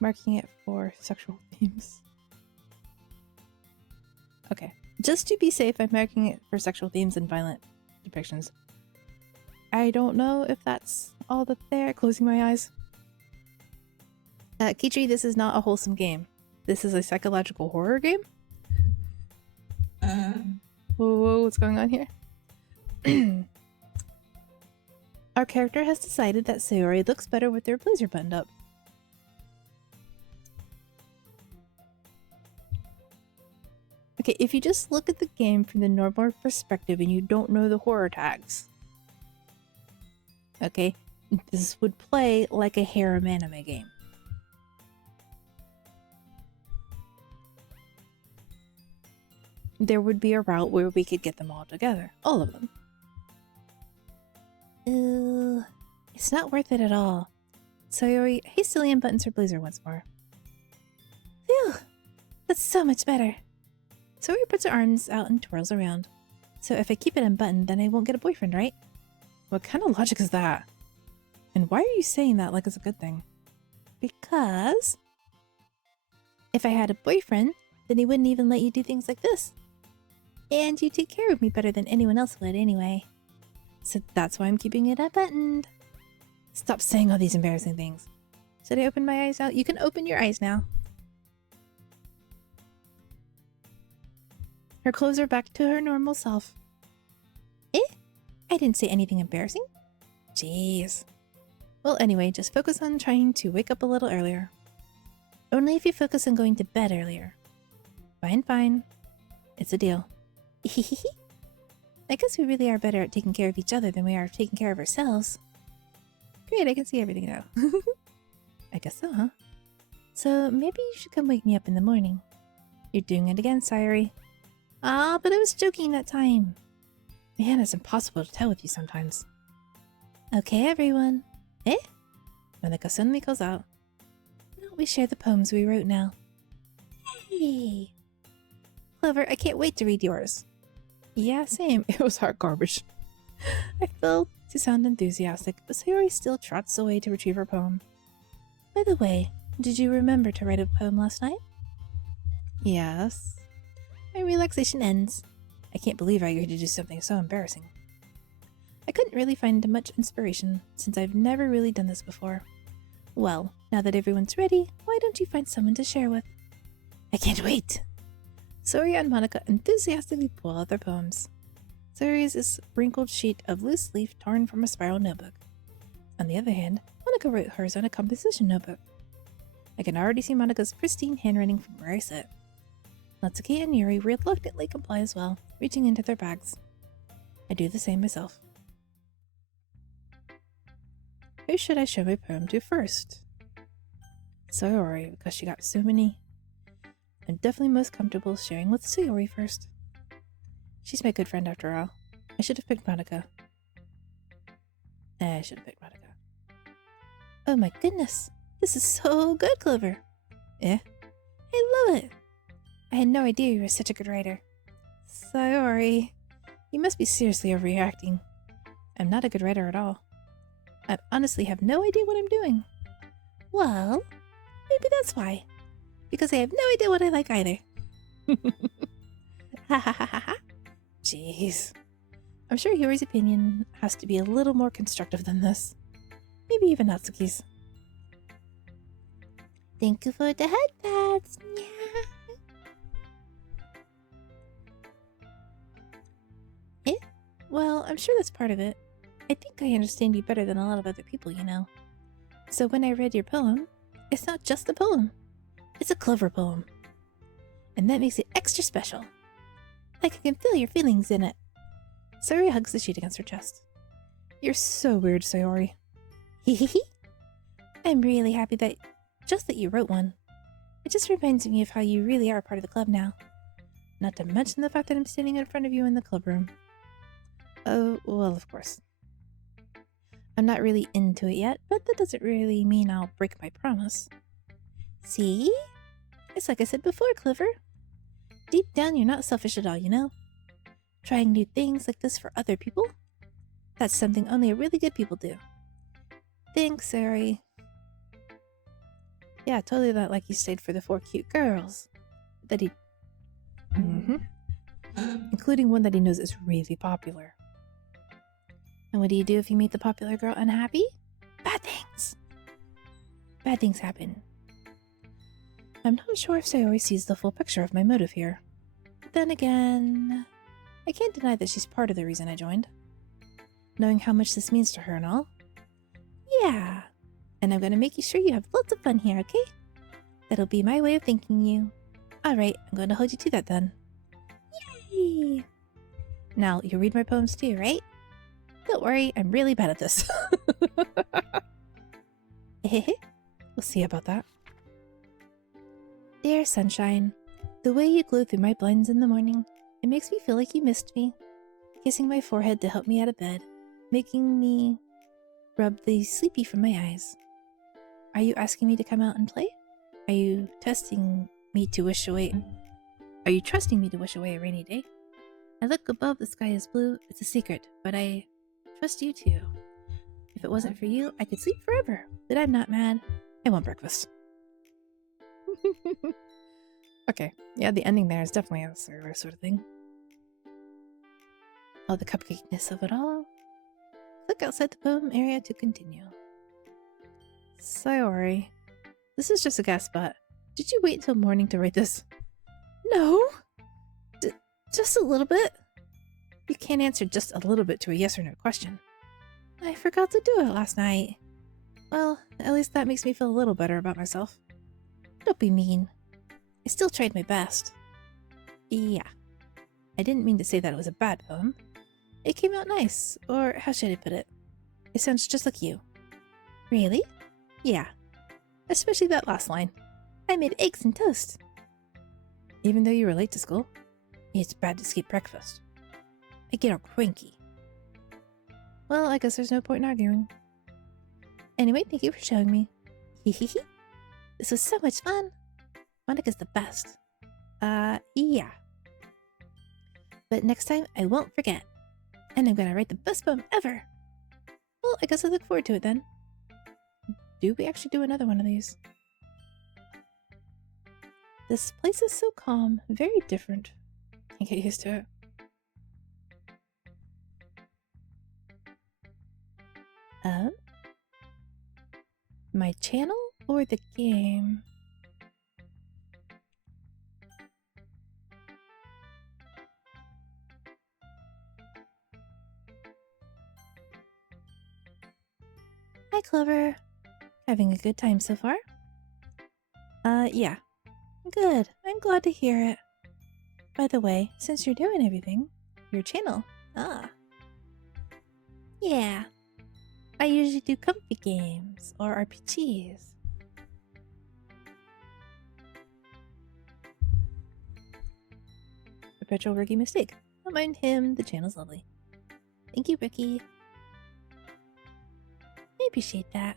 marking it for sexual themes. Okay. Just to be safe, I'm marking it for sexual themes and violent depictions. I don't know if that's all that's there. Closing my eyes. Kichi, this is not a wholesome game. This is a psychological horror game. Whoa, what's going on here? Our character has decided that Sayori looks better with their blazer buttoned up. Okay, if you just look at the game from the normal perspective and you don't know the horror tags, okay, this would play like a harem anime game. There would be a route where we could get them all together. All of them. It's not worth it at all. Sayori hastily unbuttons her blazer once more. Phew! That's so much better. Sayori puts her arms out and twirls around. So if I keep it unbuttoned, then I won't get a boyfriend, right? What kind of logic is that? And why are you saying that like it's a good thing? Because if I had a boyfriend, then he wouldn't even let you do things like this. And you take care of me better than anyone else would anyway. So that's why I'm keeping it unbuttoned. Stop saying all these embarrassing things. Should I open my eyes now? You can open your eyes now. Her clothes are back to her normal self. Eh? I didn't say anything embarrassing. Jeez. Well, anyway, just focus on trying to wake up a little earlier. Only if you focus on going to bed earlier. Fine, fine. It's a deal. I guess we really are better at taking care of each other than we are taking care of ourselves. Great, I can see everything now. I guess so, huh? So maybe you should come wake me up in the morning. You're doing it again, Sayori. Ah, but I was joking that time. Man, it's impossible to tell with you sometimes. Okay, everyone. Eh? Monica suddenly calls out. Why don't we share the poems we wrote now? Hey! Clover, I can't wait to read yours. Yeah, same. It was hot garbage. I felt to sound enthusiastic, but Sayori still trots away to retrieve her poem. By the way, did you remember to write a poem last night? Yes. My relaxation ends. I can't believe I agreed to do something so embarrassing. I couldn't really find much inspiration, since I've never really done this before. Well, now that everyone's ready, why don't you find someone to share with? I can't wait! Sayori and Monica enthusiastically pull out their poems. Sayori's is a wrinkled sheet of loose leaf torn from a spiral notebook. On the other hand, Monica wrote hers on a composition notebook. I can already see Monica's pristine handwriting from where I sit. Natsuki and Yuri reluctantly comply as well, reaching into their bags. I do the same myself. Who should I show my poem to first? Sayori, because she got so many. I'm definitely most comfortable sharing with Sayori first. She's my good friend after all. I should have picked Monica. I should have picked Monica. Oh my goodness! This is so good, Clover! Eh? I love it! I had no idea you were such a good writer. Sayori, you must be seriously overreacting. I'm not a good writer at all. I honestly have no idea what I'm doing. Well, maybe that's why. Because I have no idea what I like either. Ha ha ha ha ha. Jeez. I'm sure Yuri's opinion has to be a little more constructive than this. Maybe even Natsuki's. Thank you for the headpads. Eh? Well, I'm sure that's part of it. I think I understand you better than a lot of other people, you know. So when I read your poem, it's not just a poem. It's a clever poem. And that makes it extra special. Like I can feel your feelings in it. Sayori hugs the sheet against her chest. You're so weird, Sayori. Hehehe. I'm really happy that you wrote one. It just reminds me of how you really are part of the club now. Not to mention the fact that I'm standing in front of you in the club room. Oh, well, of course. I'm not really into it yet, but that doesn't really mean I'll break my promise. See? It's like I said before, Clover. Deep down, you're not selfish at all, you know? Trying new things like this for other people? That's something only really good people do. Thanks, Sayori. Yeah, totally not like he stayed for the 4 cute girls. That he... Including one that he knows is really popular. And what do you do if you meet the popular girl unhappy? Bad things. Bad things happen. I'm not sure if Sayori sees the full picture of my motive here. But then again, I can't deny that she's part of the reason I joined. Knowing how much this means to her and all. Yeah. And I'm gonna make sure you have lots of fun here, okay? That'll be my way of thanking you. Alright, I'm going to hold you to that then. Yay! Now, you read my poems too, right? Don't worry, I'm really bad at this. We'll see about that. Dear sunshine, the way you glow through my blinds in the morning, it makes me feel like you missed me. Kissing my forehead to help me out of bed, making me rub the sleepy from my eyes. Are you asking me to come out and play? Are you trusting me to wish away a rainy day? I look above, the sky is blue. It's a secret, but I trust you too. If it wasn't for you, I could sleep forever. But I'm not mad. I want breakfast. Okay, yeah, the ending there is definitely a server sort of thing. all the cupcakeness of it all. Click outside the poem area to continue. Sayori, this is just a guess, but did you wait until morning to write this? No! Just a little bit. You can't answer just a little bit to a yes or no question. I forgot to do it last night. Well, at least that makes me feel a little better about myself. Don't be mean. I still tried my best. Yeah. I didn't mean to say that it was a bad poem. It came out nice, or how should I put it? It sounds just like you. Really? Yeah. Especially that last line. I made eggs and toast. Even though you were late to school, it's bad to skip breakfast. I get all cranky. Well, I guess there's no point in arguing. Anyway, thank you for showing me. Hehehe. This was so much fun. Monica's the best. Yeah. But next time, I won't forget. And I'm gonna write the best poem ever. Well, I guess I look forward to it then. Do we actually do another one of these? This place is so calm, very different. I get used to it. My channel or the game? Hi, Clover. Having a good time so far? Yeah. Good. I'm glad to hear it. By the way, since you're doing everything, your channel. Yeah. I usually do comfy games or RPGs. Perpetual rookie mistake. Don't mind him, the channel's lovely. Thank you, Ricky. I appreciate that.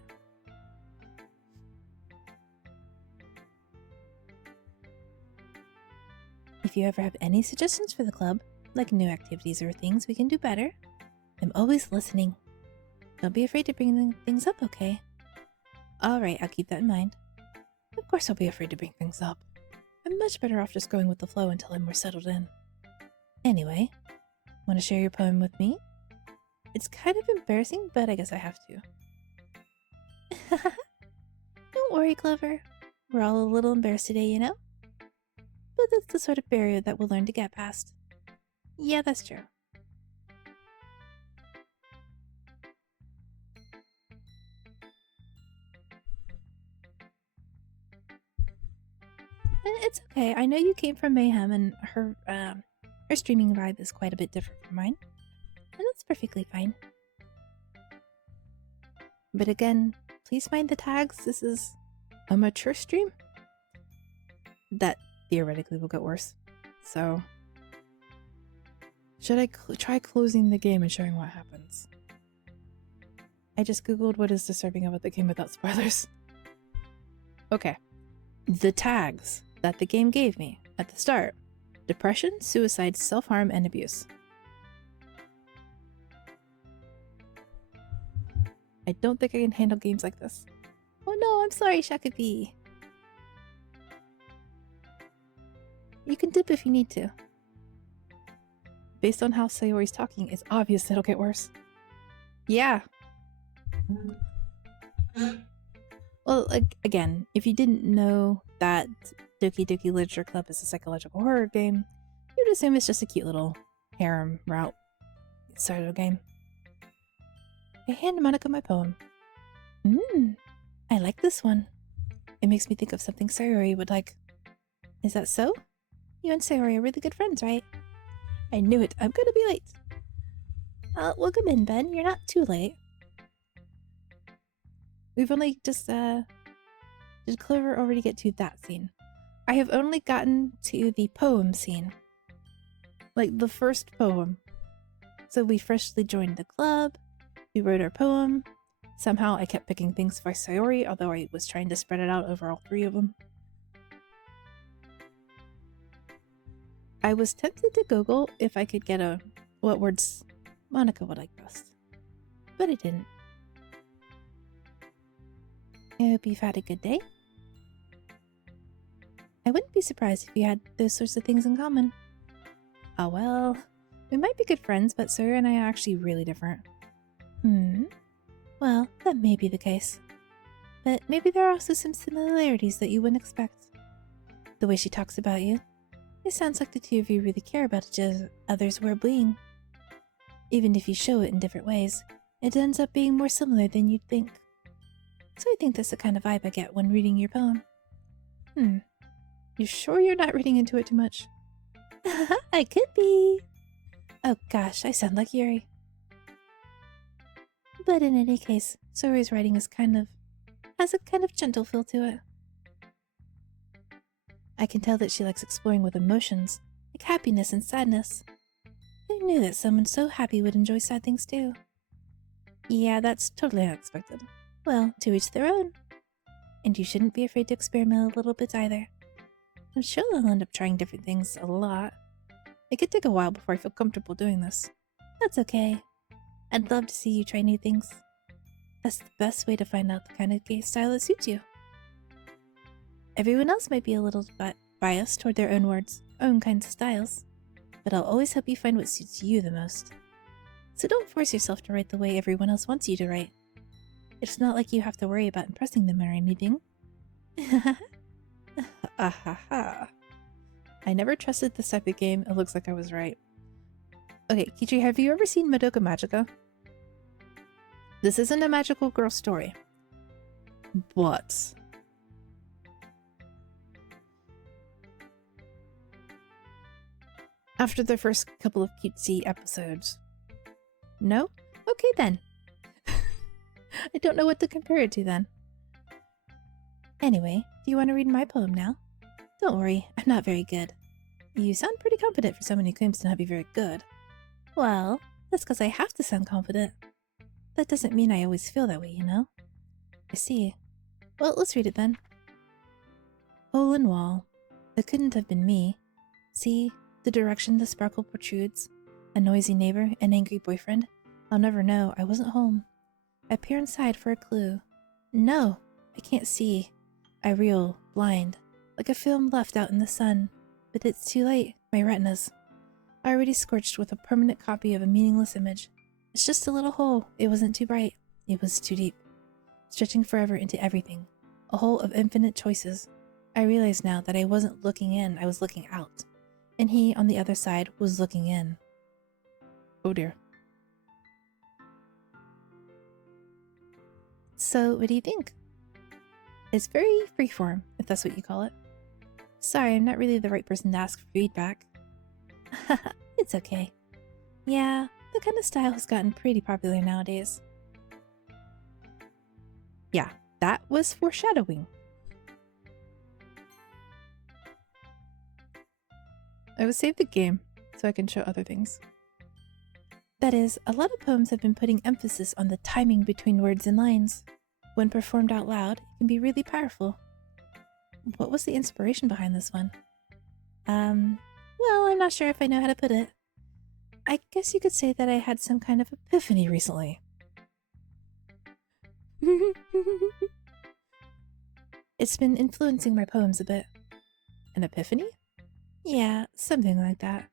If you ever have any suggestions for the club, like new activities or things we can do better, I'm always listening. Don't be afraid to bring things up, okay? Alright, I'll keep that in mind. Of course I'll be afraid to bring things up. I'm much better off just going with the flow until I'm more settled in. Anyway, want to share your poem with me? It's kind of embarrassing, but I guess I have to. Don't worry, Clover. We're all a little embarrassed today, you know? But that's the sort of barrier that we'll learn to get past. Yeah, that's true. It's okay. I know you came from Mayhem, and her streaming vibe is quite a bit different from mine, and that's perfectly fine. But again, please mind the tags. This is a mature stream. That theoretically will get worse. So, should I try closing the game and showing what happens? I just googled what is disturbing about the game without spoilers. Okay. The tags that the game gave me at the start: depression, suicide, self-harm, and abuse. I don't think I can handle games like this. Oh no, I'm sorry, Shakabi. You can dip if you need to. Based on how Sayori's talking, it's obvious it'll get worse. Yeah. Well, again, if you didn't know that Doki Doki Literature Club is a psychological horror game, you'd assume it's just a cute little harem route sort of game. I hand Monica my poem. I like this one. It makes me think of something Sayori would like. Is that so? You and Sayori are really good friends, right? I knew it. I'm gonna be late. Welcome in, Ben. You're not too late. We've only just, did Clover already get to that scene? I have only gotten to the poem scene. Like, the first poem. So we freshly joined the club. We wrote our poem. Somehow I kept picking things for Sayori, although I was trying to spread it out over all three of them. I was tempted to Google if I could get what words Monica would like best, but I didn't. I hope you've had a good day. I wouldn't be surprised if you had those sorts of things in common. Oh well, We might be good friends, but Sawyer and I are actually really different. Well, that may be the case. But maybe there are also some similarities that you wouldn't expect. The way she talks about you, it sounds like the two of you really care about each other's well-being. Even if you show it in different ways, it ends up being more similar than you'd think. So I think that's the kind of vibe I get when reading your poem. You sure you're not reading into it too much? I could be. Oh gosh, I sound like Yuri. But in any case, Sawyer's writing has a kind of gentle feel to it. I can tell that she likes exploring with emotions, like happiness and sadness. Who knew that someone so happy would enjoy sad things too? Yeah, that's totally unexpected. Well, to each their own. And you shouldn't be afraid to experiment a little bit either. I'm sure I'll end up trying different things a lot. It could take a while before I feel comfortable doing this. That's okay. I'd love to see you try new things. That's the best way to find out the kind of gay style that suits you. Everyone else might be a little biased toward their own words, own kinds of styles, but I'll always help you find what suits you the most. So don't force yourself to write the way everyone else wants you to write. It's not like you have to worry about impressing them or anything. Ahaha. I never trusted this type of game. It looks like I was right. Okay, Kichi, have you ever seen Madoka Magica? This isn't a magical girl story. But after the first couple of cutesy episodes. No? Okay then. I don't know what to compare it to then. Anyway, do you want to read my poem now? Don't worry, I'm not very good. You sound pretty confident for someone who claims to not be very good. Well, that's because I have to sound confident. That doesn't mean I always feel that way, you know? I see. Well, let's read it then. Hole in wall. It couldn't have been me. See, the direction the sparkle protrudes. A noisy neighbor, an angry boyfriend. I'll never know, I wasn't home. I peer inside for a clue. No, I can't see. I reel, blind, like a film left out in the sun. But it's too late, my retinas. Already scorched with a permanent copy of a meaningless image. It's just a little hole, it wasn't too bright. It was too deep. Stretching forever into everything. A hole of infinite choices. I realize now that I wasn't looking in, I was looking out. And he, on the other side, was looking in. Oh dear. So, what do you think? It's very freeform, if that's what you call it. Sorry, I'm not really the right person to ask for feedback. It's okay. Yeah, the kind of style has gotten pretty popular nowadays. Yeah, that was foreshadowing. I will save the game so I can show other things. That is, a lot of poems have been putting emphasis on the timing between words and lines. When performed out loud, it can be really powerful. What was the inspiration behind this one? Well, I'm not sure if I know how to put it. I guess you could say that I had some kind of epiphany recently. It's been influencing my poems a bit. An epiphany? Yeah, something like that.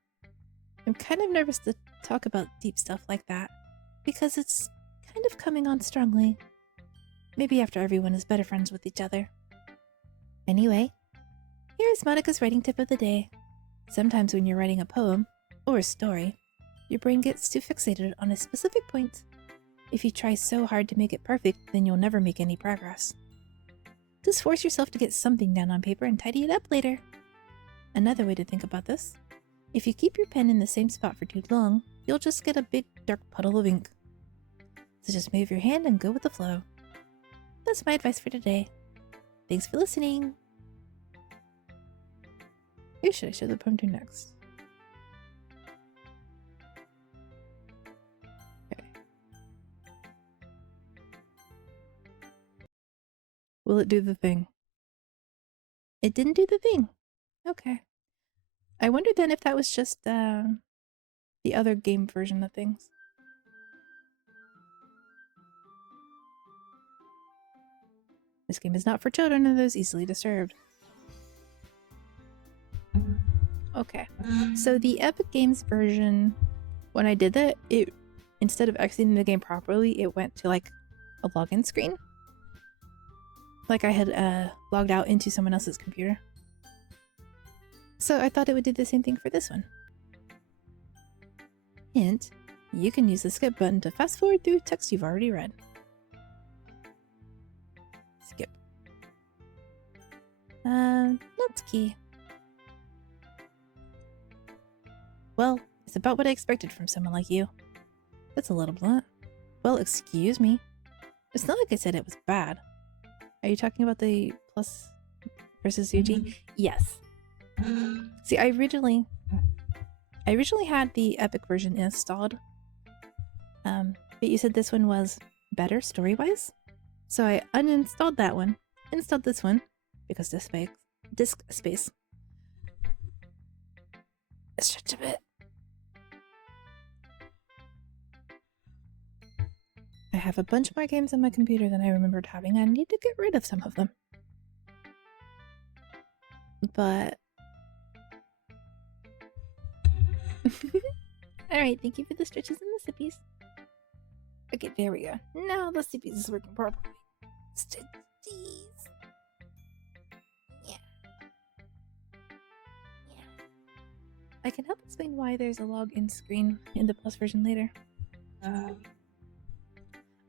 I'm kind of nervous to talk about deep stuff like that, because it's kind of coming on strongly. Maybe after everyone is better friends with each other. Anyway, here's Monica's writing tip of the day. Sometimes when you're writing a poem, or a story, your brain gets too fixated on a specific point. If you try so hard to make it perfect, then you'll never make any progress. Just force yourself to get something down on paper and tidy it up later. Another way to think about this, if you keep your pen in the same spot for too long, you'll just get a big dark puddle of ink. So just move your hand and go with the flow. That's my advice for today. Thanks for listening. Who should I show the poem to next? Okay. Will it do the thing? It didn't do the thing. Okay. I wonder then if that was just the other game version of things. This game is not for children and those easily disturbed. Okay, so the Epic Games version when I did that, it instead of exiting the game properly, it went to like a login screen. Like I had logged out into someone else's computer. So I thought it would do the same thing for this one. Hint, you can use the skip button to fast forward through text you've already read. Skip. Natsuki. Well, it's about what I expected from someone like you. That's a little blunt. Well, excuse me. It's not like I said it was bad. Are you talking about the plus versus Yuji? Yes. See, I originally had the epic version installed. But you said this one was better story-wise? So I uninstalled that one, installed this one, because disk space. Stretch a bit. I have a bunch more games on my computer than I remembered having. I need to get rid of some of them. But... Alright, thank you for the stretches and the sippies. Okay, there we go. Now the sippies is working properly. Stretchies. Yeah. I can help explain why there's a login screen in the plus version later.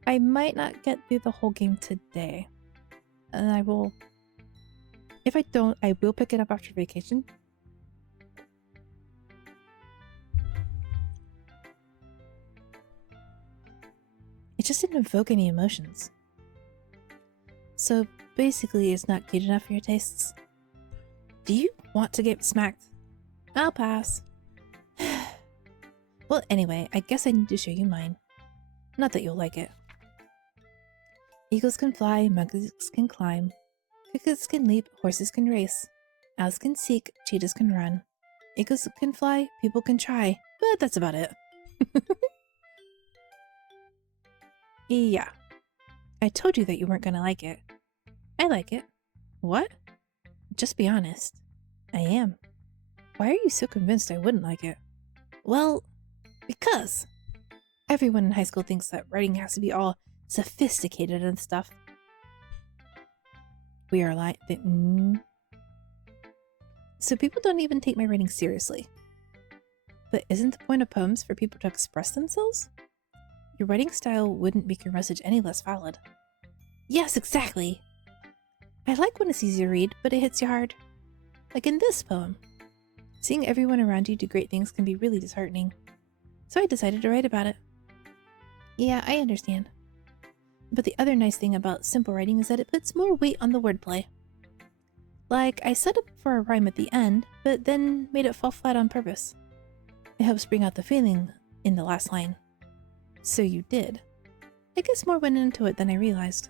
I might not get through the whole game today. And I will... If I don't, I will pick it up after vacation. It just didn't evoke any emotions. So basically, it's not cute enough for your tastes. Do you want to get smacked? I'll pass. Well, anyway, I guess I need to show you mine. Not that you'll like it. Eagles can fly, monkeys can climb, crickets can leap, horses can race, owls can seek, cheetahs can run. Eagles can fly, people can try, but that's about it. Yeah, I told you that you weren't gonna like it. I like it. What? Just be honest. I am. Why are you so convinced I wouldn't like it? Well, because everyone in high school thinks that writing has to be all sophisticated and stuff. We are like... So people don't even take my writing seriously. But isn't the point of poems for people to express themselves? Your writing style wouldn't make your message any less valid. Yes, exactly! I like when it's easy to read, but it hits you hard. Like in this poem. Seeing everyone around you do great things can be really disheartening. So I decided to write about it. Yeah, I understand. But the other nice thing about simple writing is that it puts more weight on the wordplay. Like, I set up for a rhyme at the end, but then made it fall flat on purpose. It helps bring out the feeling in the last line. So you did. I guess more went into it than I realized.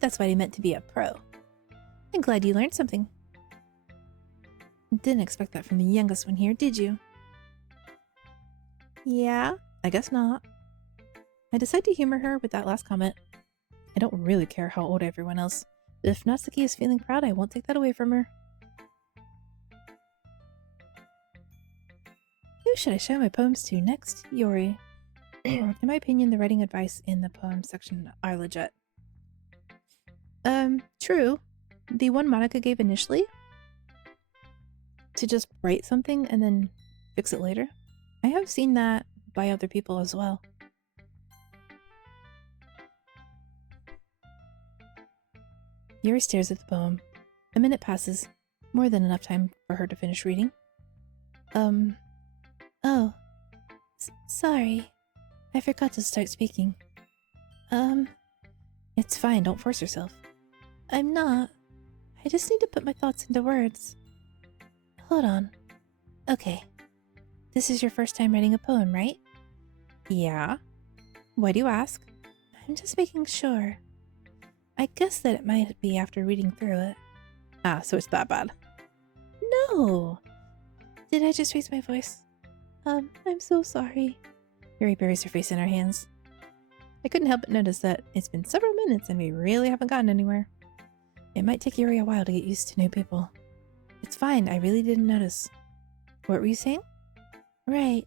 That's what I meant to be a pro. I'm glad you learned something. Didn't expect that from the youngest one here, did you? Yeah, I guess not. I decided to humor her with that last comment. I don't really care how old everyone else, but if Natsuki is feeling proud, I won't take that away from her. Who should I show my poems to next? Yori. In my opinion, the writing advice in the poem section are legit. True. The one Monica gave initially, to just write something and then fix it later, I have seen that by other people as well. Yuri stares at the poem. A minute passes, more than enough time for her to finish reading. Oh. Sorry. I forgot to start speaking. It's fine, don't force yourself. I'm not. I just need to put my thoughts into words. Hold on. Okay. This is your first time writing a poem, right? Yeah. Why do you ask? I'm just making sure. I guess that it might be after reading through it. Ah, so it's that bad. No! Did I just raise my voice? I'm so sorry. Yuri buries her face in her hands. I couldn't help but notice that it's been several minutes and we really haven't gotten anywhere. It might take Yuri a while to get used to new people. It's fine, I really didn't notice. What were you saying? Right,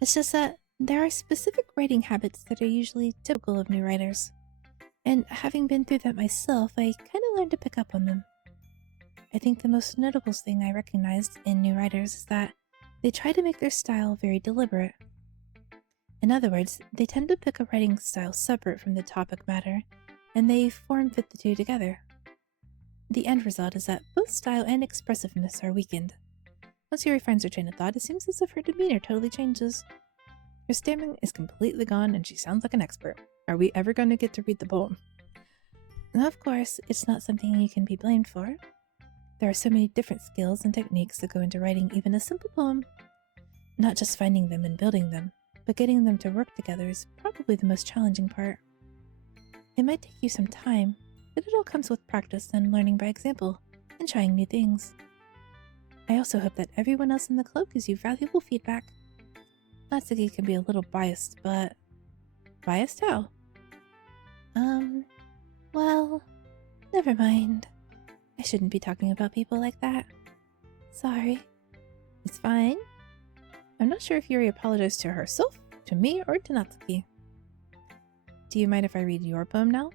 It's just that there are specific writing habits that are usually typical of new writers. And having been through that myself, I kind of learned to pick up on them. I think the most notable thing I recognized in new writers is that they try to make their style very deliberate. In other words, they tend to pick a writing style separate from the topic matter, and they form-fit the two together. The end result is that both style and expressiveness are weakened. Once Yuri finds her train of thought, it seems as if her demeanor totally changes. Her stammering is completely gone and she sounds like an expert. Are we ever going to get to read the poem? Now, of course, it's not something you can be blamed for. There are so many different skills and techniques that go into writing even a simple poem. Not just finding them and building them, but getting them to work together is probably the most challenging part. It might take you some time, but it all comes with practice and learning by example, and trying new things. I also hope that everyone else in the club gives you valuable feedback. Natsuki can be a little biased, but... Biased how? Well, never mind. I shouldn't be talking about people like that. Sorry. It's fine. I'm not sure if Yuri apologized to herself, to me, or to Natsuki. Do you mind if I read your poem now?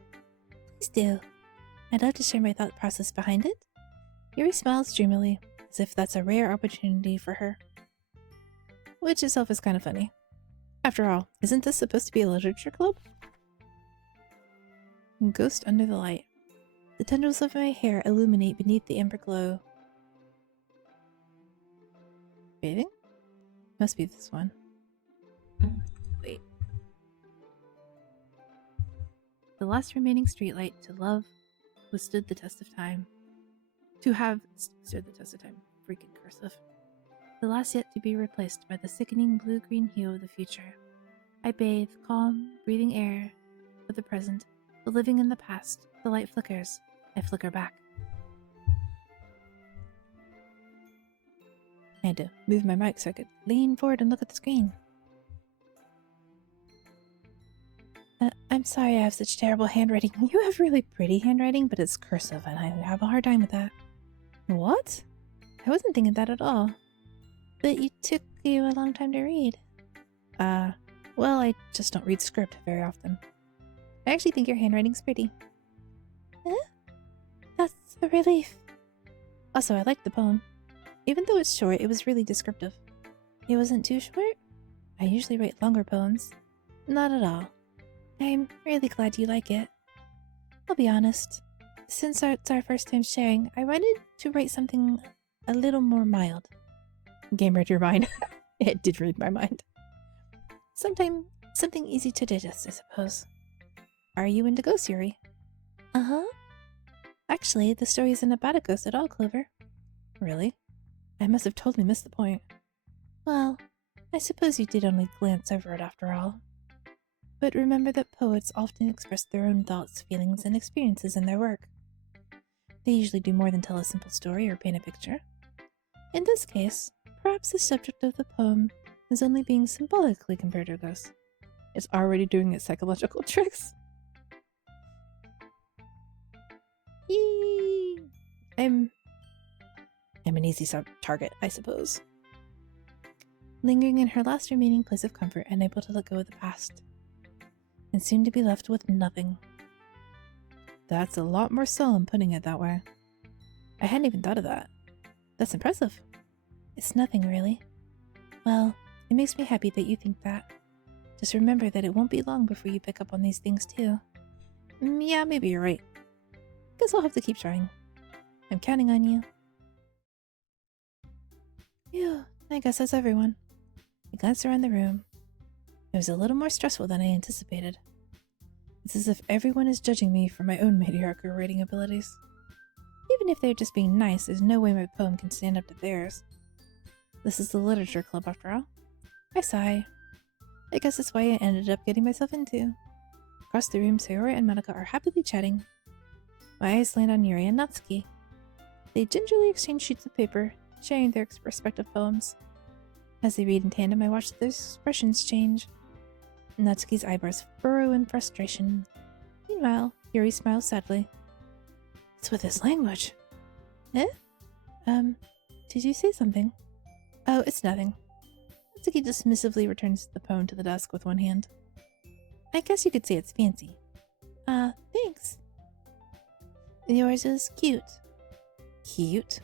Please do. I'd love to share my thought process behind it. Yuri smiles dreamily, as if that's a rare opportunity for her. Which itself is kind of funny. After all, isn't this supposed to be a literature club? Ghost under the light. The tendrils of my hair illuminate beneath the amber glow. Bathing? Must be this one. Wait. The last remaining streetlight to love withstood the test of time. To have stood the test of time. Freaking cursive. The last yet to be replaced by the sickening blue-green hue of the future. I bathe, calm, breathing air of the present, but living in the past. The light flickers. I flicker back. I had to move my mic so I could lean forward and look at the screen. I'm sorry I have such terrible handwriting. You have really pretty handwriting, but it's cursive and I have a hard time with that. What? I wasn't thinking that at all. But it took you a long time to read. Well, I just don't read script very often. I actually think your handwriting's pretty. Huh? That's a relief. Also, I liked the poem. Even though it's short, it was really descriptive. It wasn't too short? I usually write longer poems. Not at all. I'm really glad you like it. I'll be honest. Since it's our first time sharing, I wanted to write something a little more mild. Game read your mind. It did read my mind. Something easy to digest, I suppose. Are you into ghosts, Yuri? Uh-huh. Actually, the story isn't about a ghost at all, Clover. Really? I must have totally missed the point. Well, I suppose you did only glance over it after all. But remember that poets often express their own thoughts, feelings, and experiences in their work. They usually do more than tell a simple story or paint a picture. In this case, perhaps the subject of the poem is only being symbolically compared to a ghost. It's already doing its psychological tricks. Yee! I'm an easy target, I suppose. Lingering in her last remaining place of comfort, unable to let go of the past. And soon to be left with nothing. That's a lot more solemn putting it that way. I hadn't even thought of that. That's impressive. It's nothing, really. Well, it makes me happy that you think that. Just remember that it won't be long before you pick up on these things, too. Yeah, maybe you're right. Guess I'll have to keep trying. I'm counting on you. Phew, I guess that's everyone. I glanced around the room. It was a little more stressful than I anticipated. It's as if everyone is judging me for my own mediocre writing abilities. Even if they're just being nice, there's no way my poem can stand up to theirs. This is the literature club, after all. I sigh. I guess that's why I ended up getting myself into. Across the room, Sayori and Madoka are happily chatting. My eyes land on Yuri and Natsuki. They gingerly exchange sheets of paper, sharing their respective poems. As they read in tandem, I watch their expressions change. Natsuki's eyebrows furrow in frustration. Meanwhile, Yuri smiles sadly. It's with his language. Eh? Did you say something? Oh, it's nothing. Natsuki dismissively returns the poem to the desk with one hand. I guess you could say it's fancy. Thanks. Yours is cute. Cute?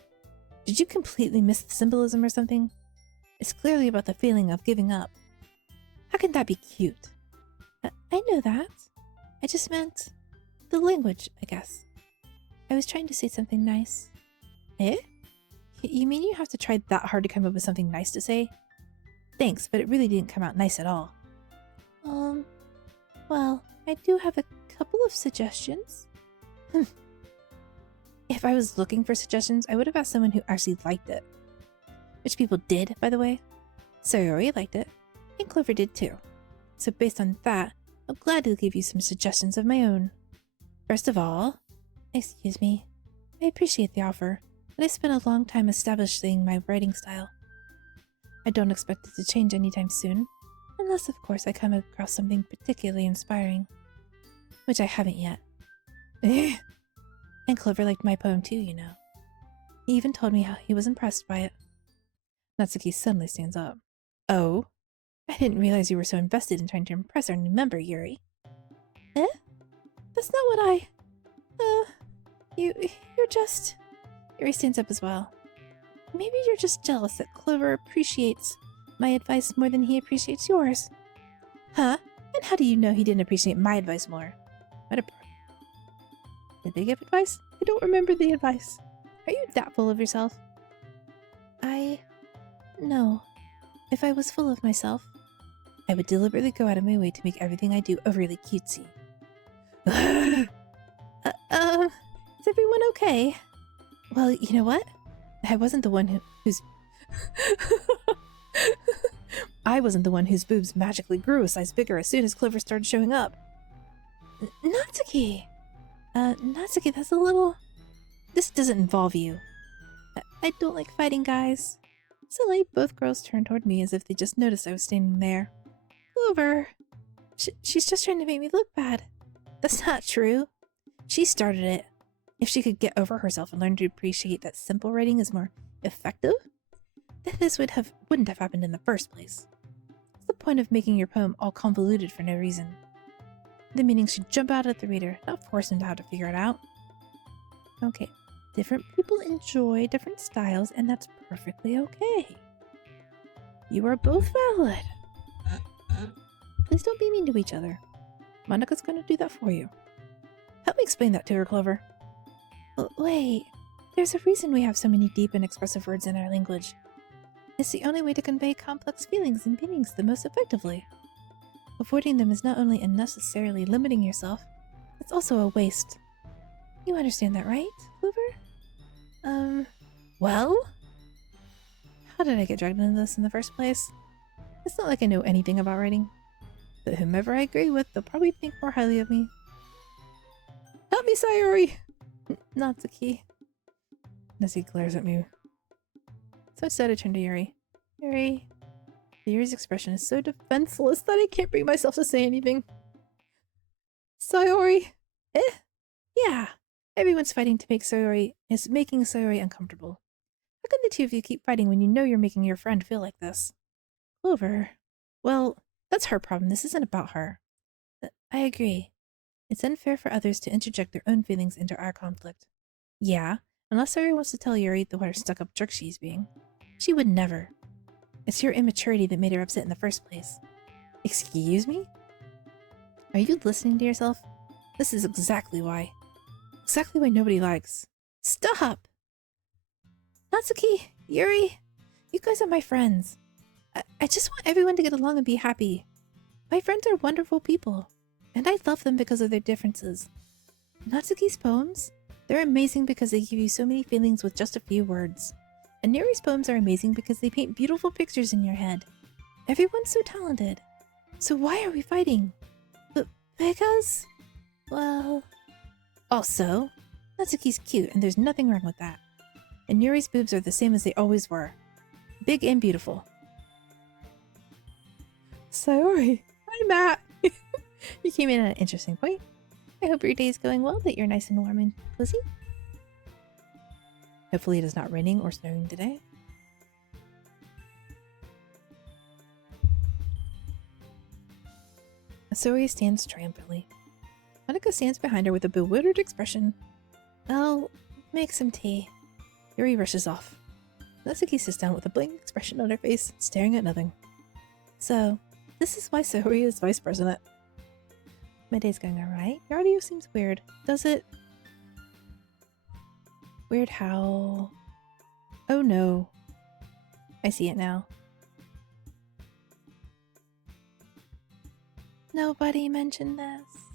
Did you completely miss the symbolism or something? It's clearly about the feeling of giving up. How can that be cute? I know that. I just meant the language, I guess. I was trying to say something nice. Eh? You mean you have to try that hard to come up with something nice to say? Thanks, but it really didn't come out nice at all. Well, I do have a couple of suggestions. If I was looking for suggestions, I would have asked someone who actually liked it. Which people did, by the way. Sayori liked it, and Clover did too. So based on that, I'll gladly give you some suggestions of my own. First of all, excuse me, I appreciate the offer, but I spent a long time establishing my writing style. I don't expect it to change anytime soon, unless of course I come across something particularly inspiring. Which I haven't yet. And Clover liked my poem too, you know. He even told me how he was impressed by it. Natsuki suddenly stands up. Oh? I didn't realize you were so invested in trying to impress our new member, Yuri. Eh? That's not what I... You're just... Yuri stands up as well. Maybe you're just jealous that Clover appreciates my advice more than he appreciates yours. Huh? And how do you know he didn't appreciate my advice more? Did they give advice? I don't remember the advice. Are you that full of yourself? No. If I was full of myself, I would deliberately go out of my way to make everything I do overly cutesy. Is everyone okay? Well, you know what? I wasn't the one whose... I wasn't the one whose boobs magically grew a size bigger as soon as Clover started showing up. Natsuki! Natsuki, that's a little... This doesn't involve you. I don't like fighting guys. Suddenly, both girls turned toward me as if they just noticed I was standing there. Clover! She's just trying to make me look bad. That's not true. She started it. If she could get over herself and learn to appreciate that simple writing is more effective, then this wouldn't have happened in the first place. What's the point of making your poem all convoluted for no reason? The meaning should jump out at the reader, not force him to have to figure it out. Okay, different people enjoy different styles, and that's perfectly okay. You are both valid. Please don't be mean to each other. Monika's going to do that for you. Help me explain that to her, Clover. Wait, there's a reason we have so many deep and expressive words in our language. It's the only way to convey complex feelings and meanings the most effectively. Avoiding them is not only unnecessarily limiting yourself, it's also a waste. You understand that, right, Clover? Well? How did I get dragged into this in the first place? It's not like I know anything about writing. But whomever I agree with, they'll probably think more highly of me. Help me, Sayori! Natsuki. Natsuki glares at me. So instead I turn to Yuri. Yuri's expression is so defenseless that I can't bring myself to say anything. Sayori! Yeah. Everyone's fighting to make Sayori uncomfortable. How can the two of you keep fighting when you know you're making your friend feel like this? Clover. Well, that's her problem. This isn't about her. I agree. It's unfair for others to interject their own feelings into our conflict. Yeah, unless Sayori wants to tell Yuri what a stuck-up jerk she's being. She would never. It's your immaturity that made her upset in the first place. Excuse me? Are you listening to yourself? This is exactly why. Exactly why nobody likes. Stop! Natsuki, Yuri, you guys are my friends. I just want everyone to get along and be happy. My friends are wonderful people, and I love them because of their differences. Natsuki's poems? They're amazing because they give you so many feelings with just a few words. And Yuri's poems are amazing because they paint beautiful pictures in your head. Everyone's so talented. So why are we fighting? Because... well... Also, Natsuki's cute and there's nothing wrong with that. And Yuri's boobs are the same as they always were. Big and beautiful. Sayori, hi Matt! You came in at an interesting point. I hope your day is going well, that you're nice and warm and cozy. Hopefully it is not raining or snowing today. Sayori stands triumphantly. Monica stands behind her with a bewildered expression. I'll make some tea. Yuri rushes off. Natsuki sits down with a blank expression on her face, staring at nothing. So, this is why Sayori is vice president. My day's going alright. Your audio seems weird. Does it? Weird how? Oh no. I see it now. Nobody mentioned this.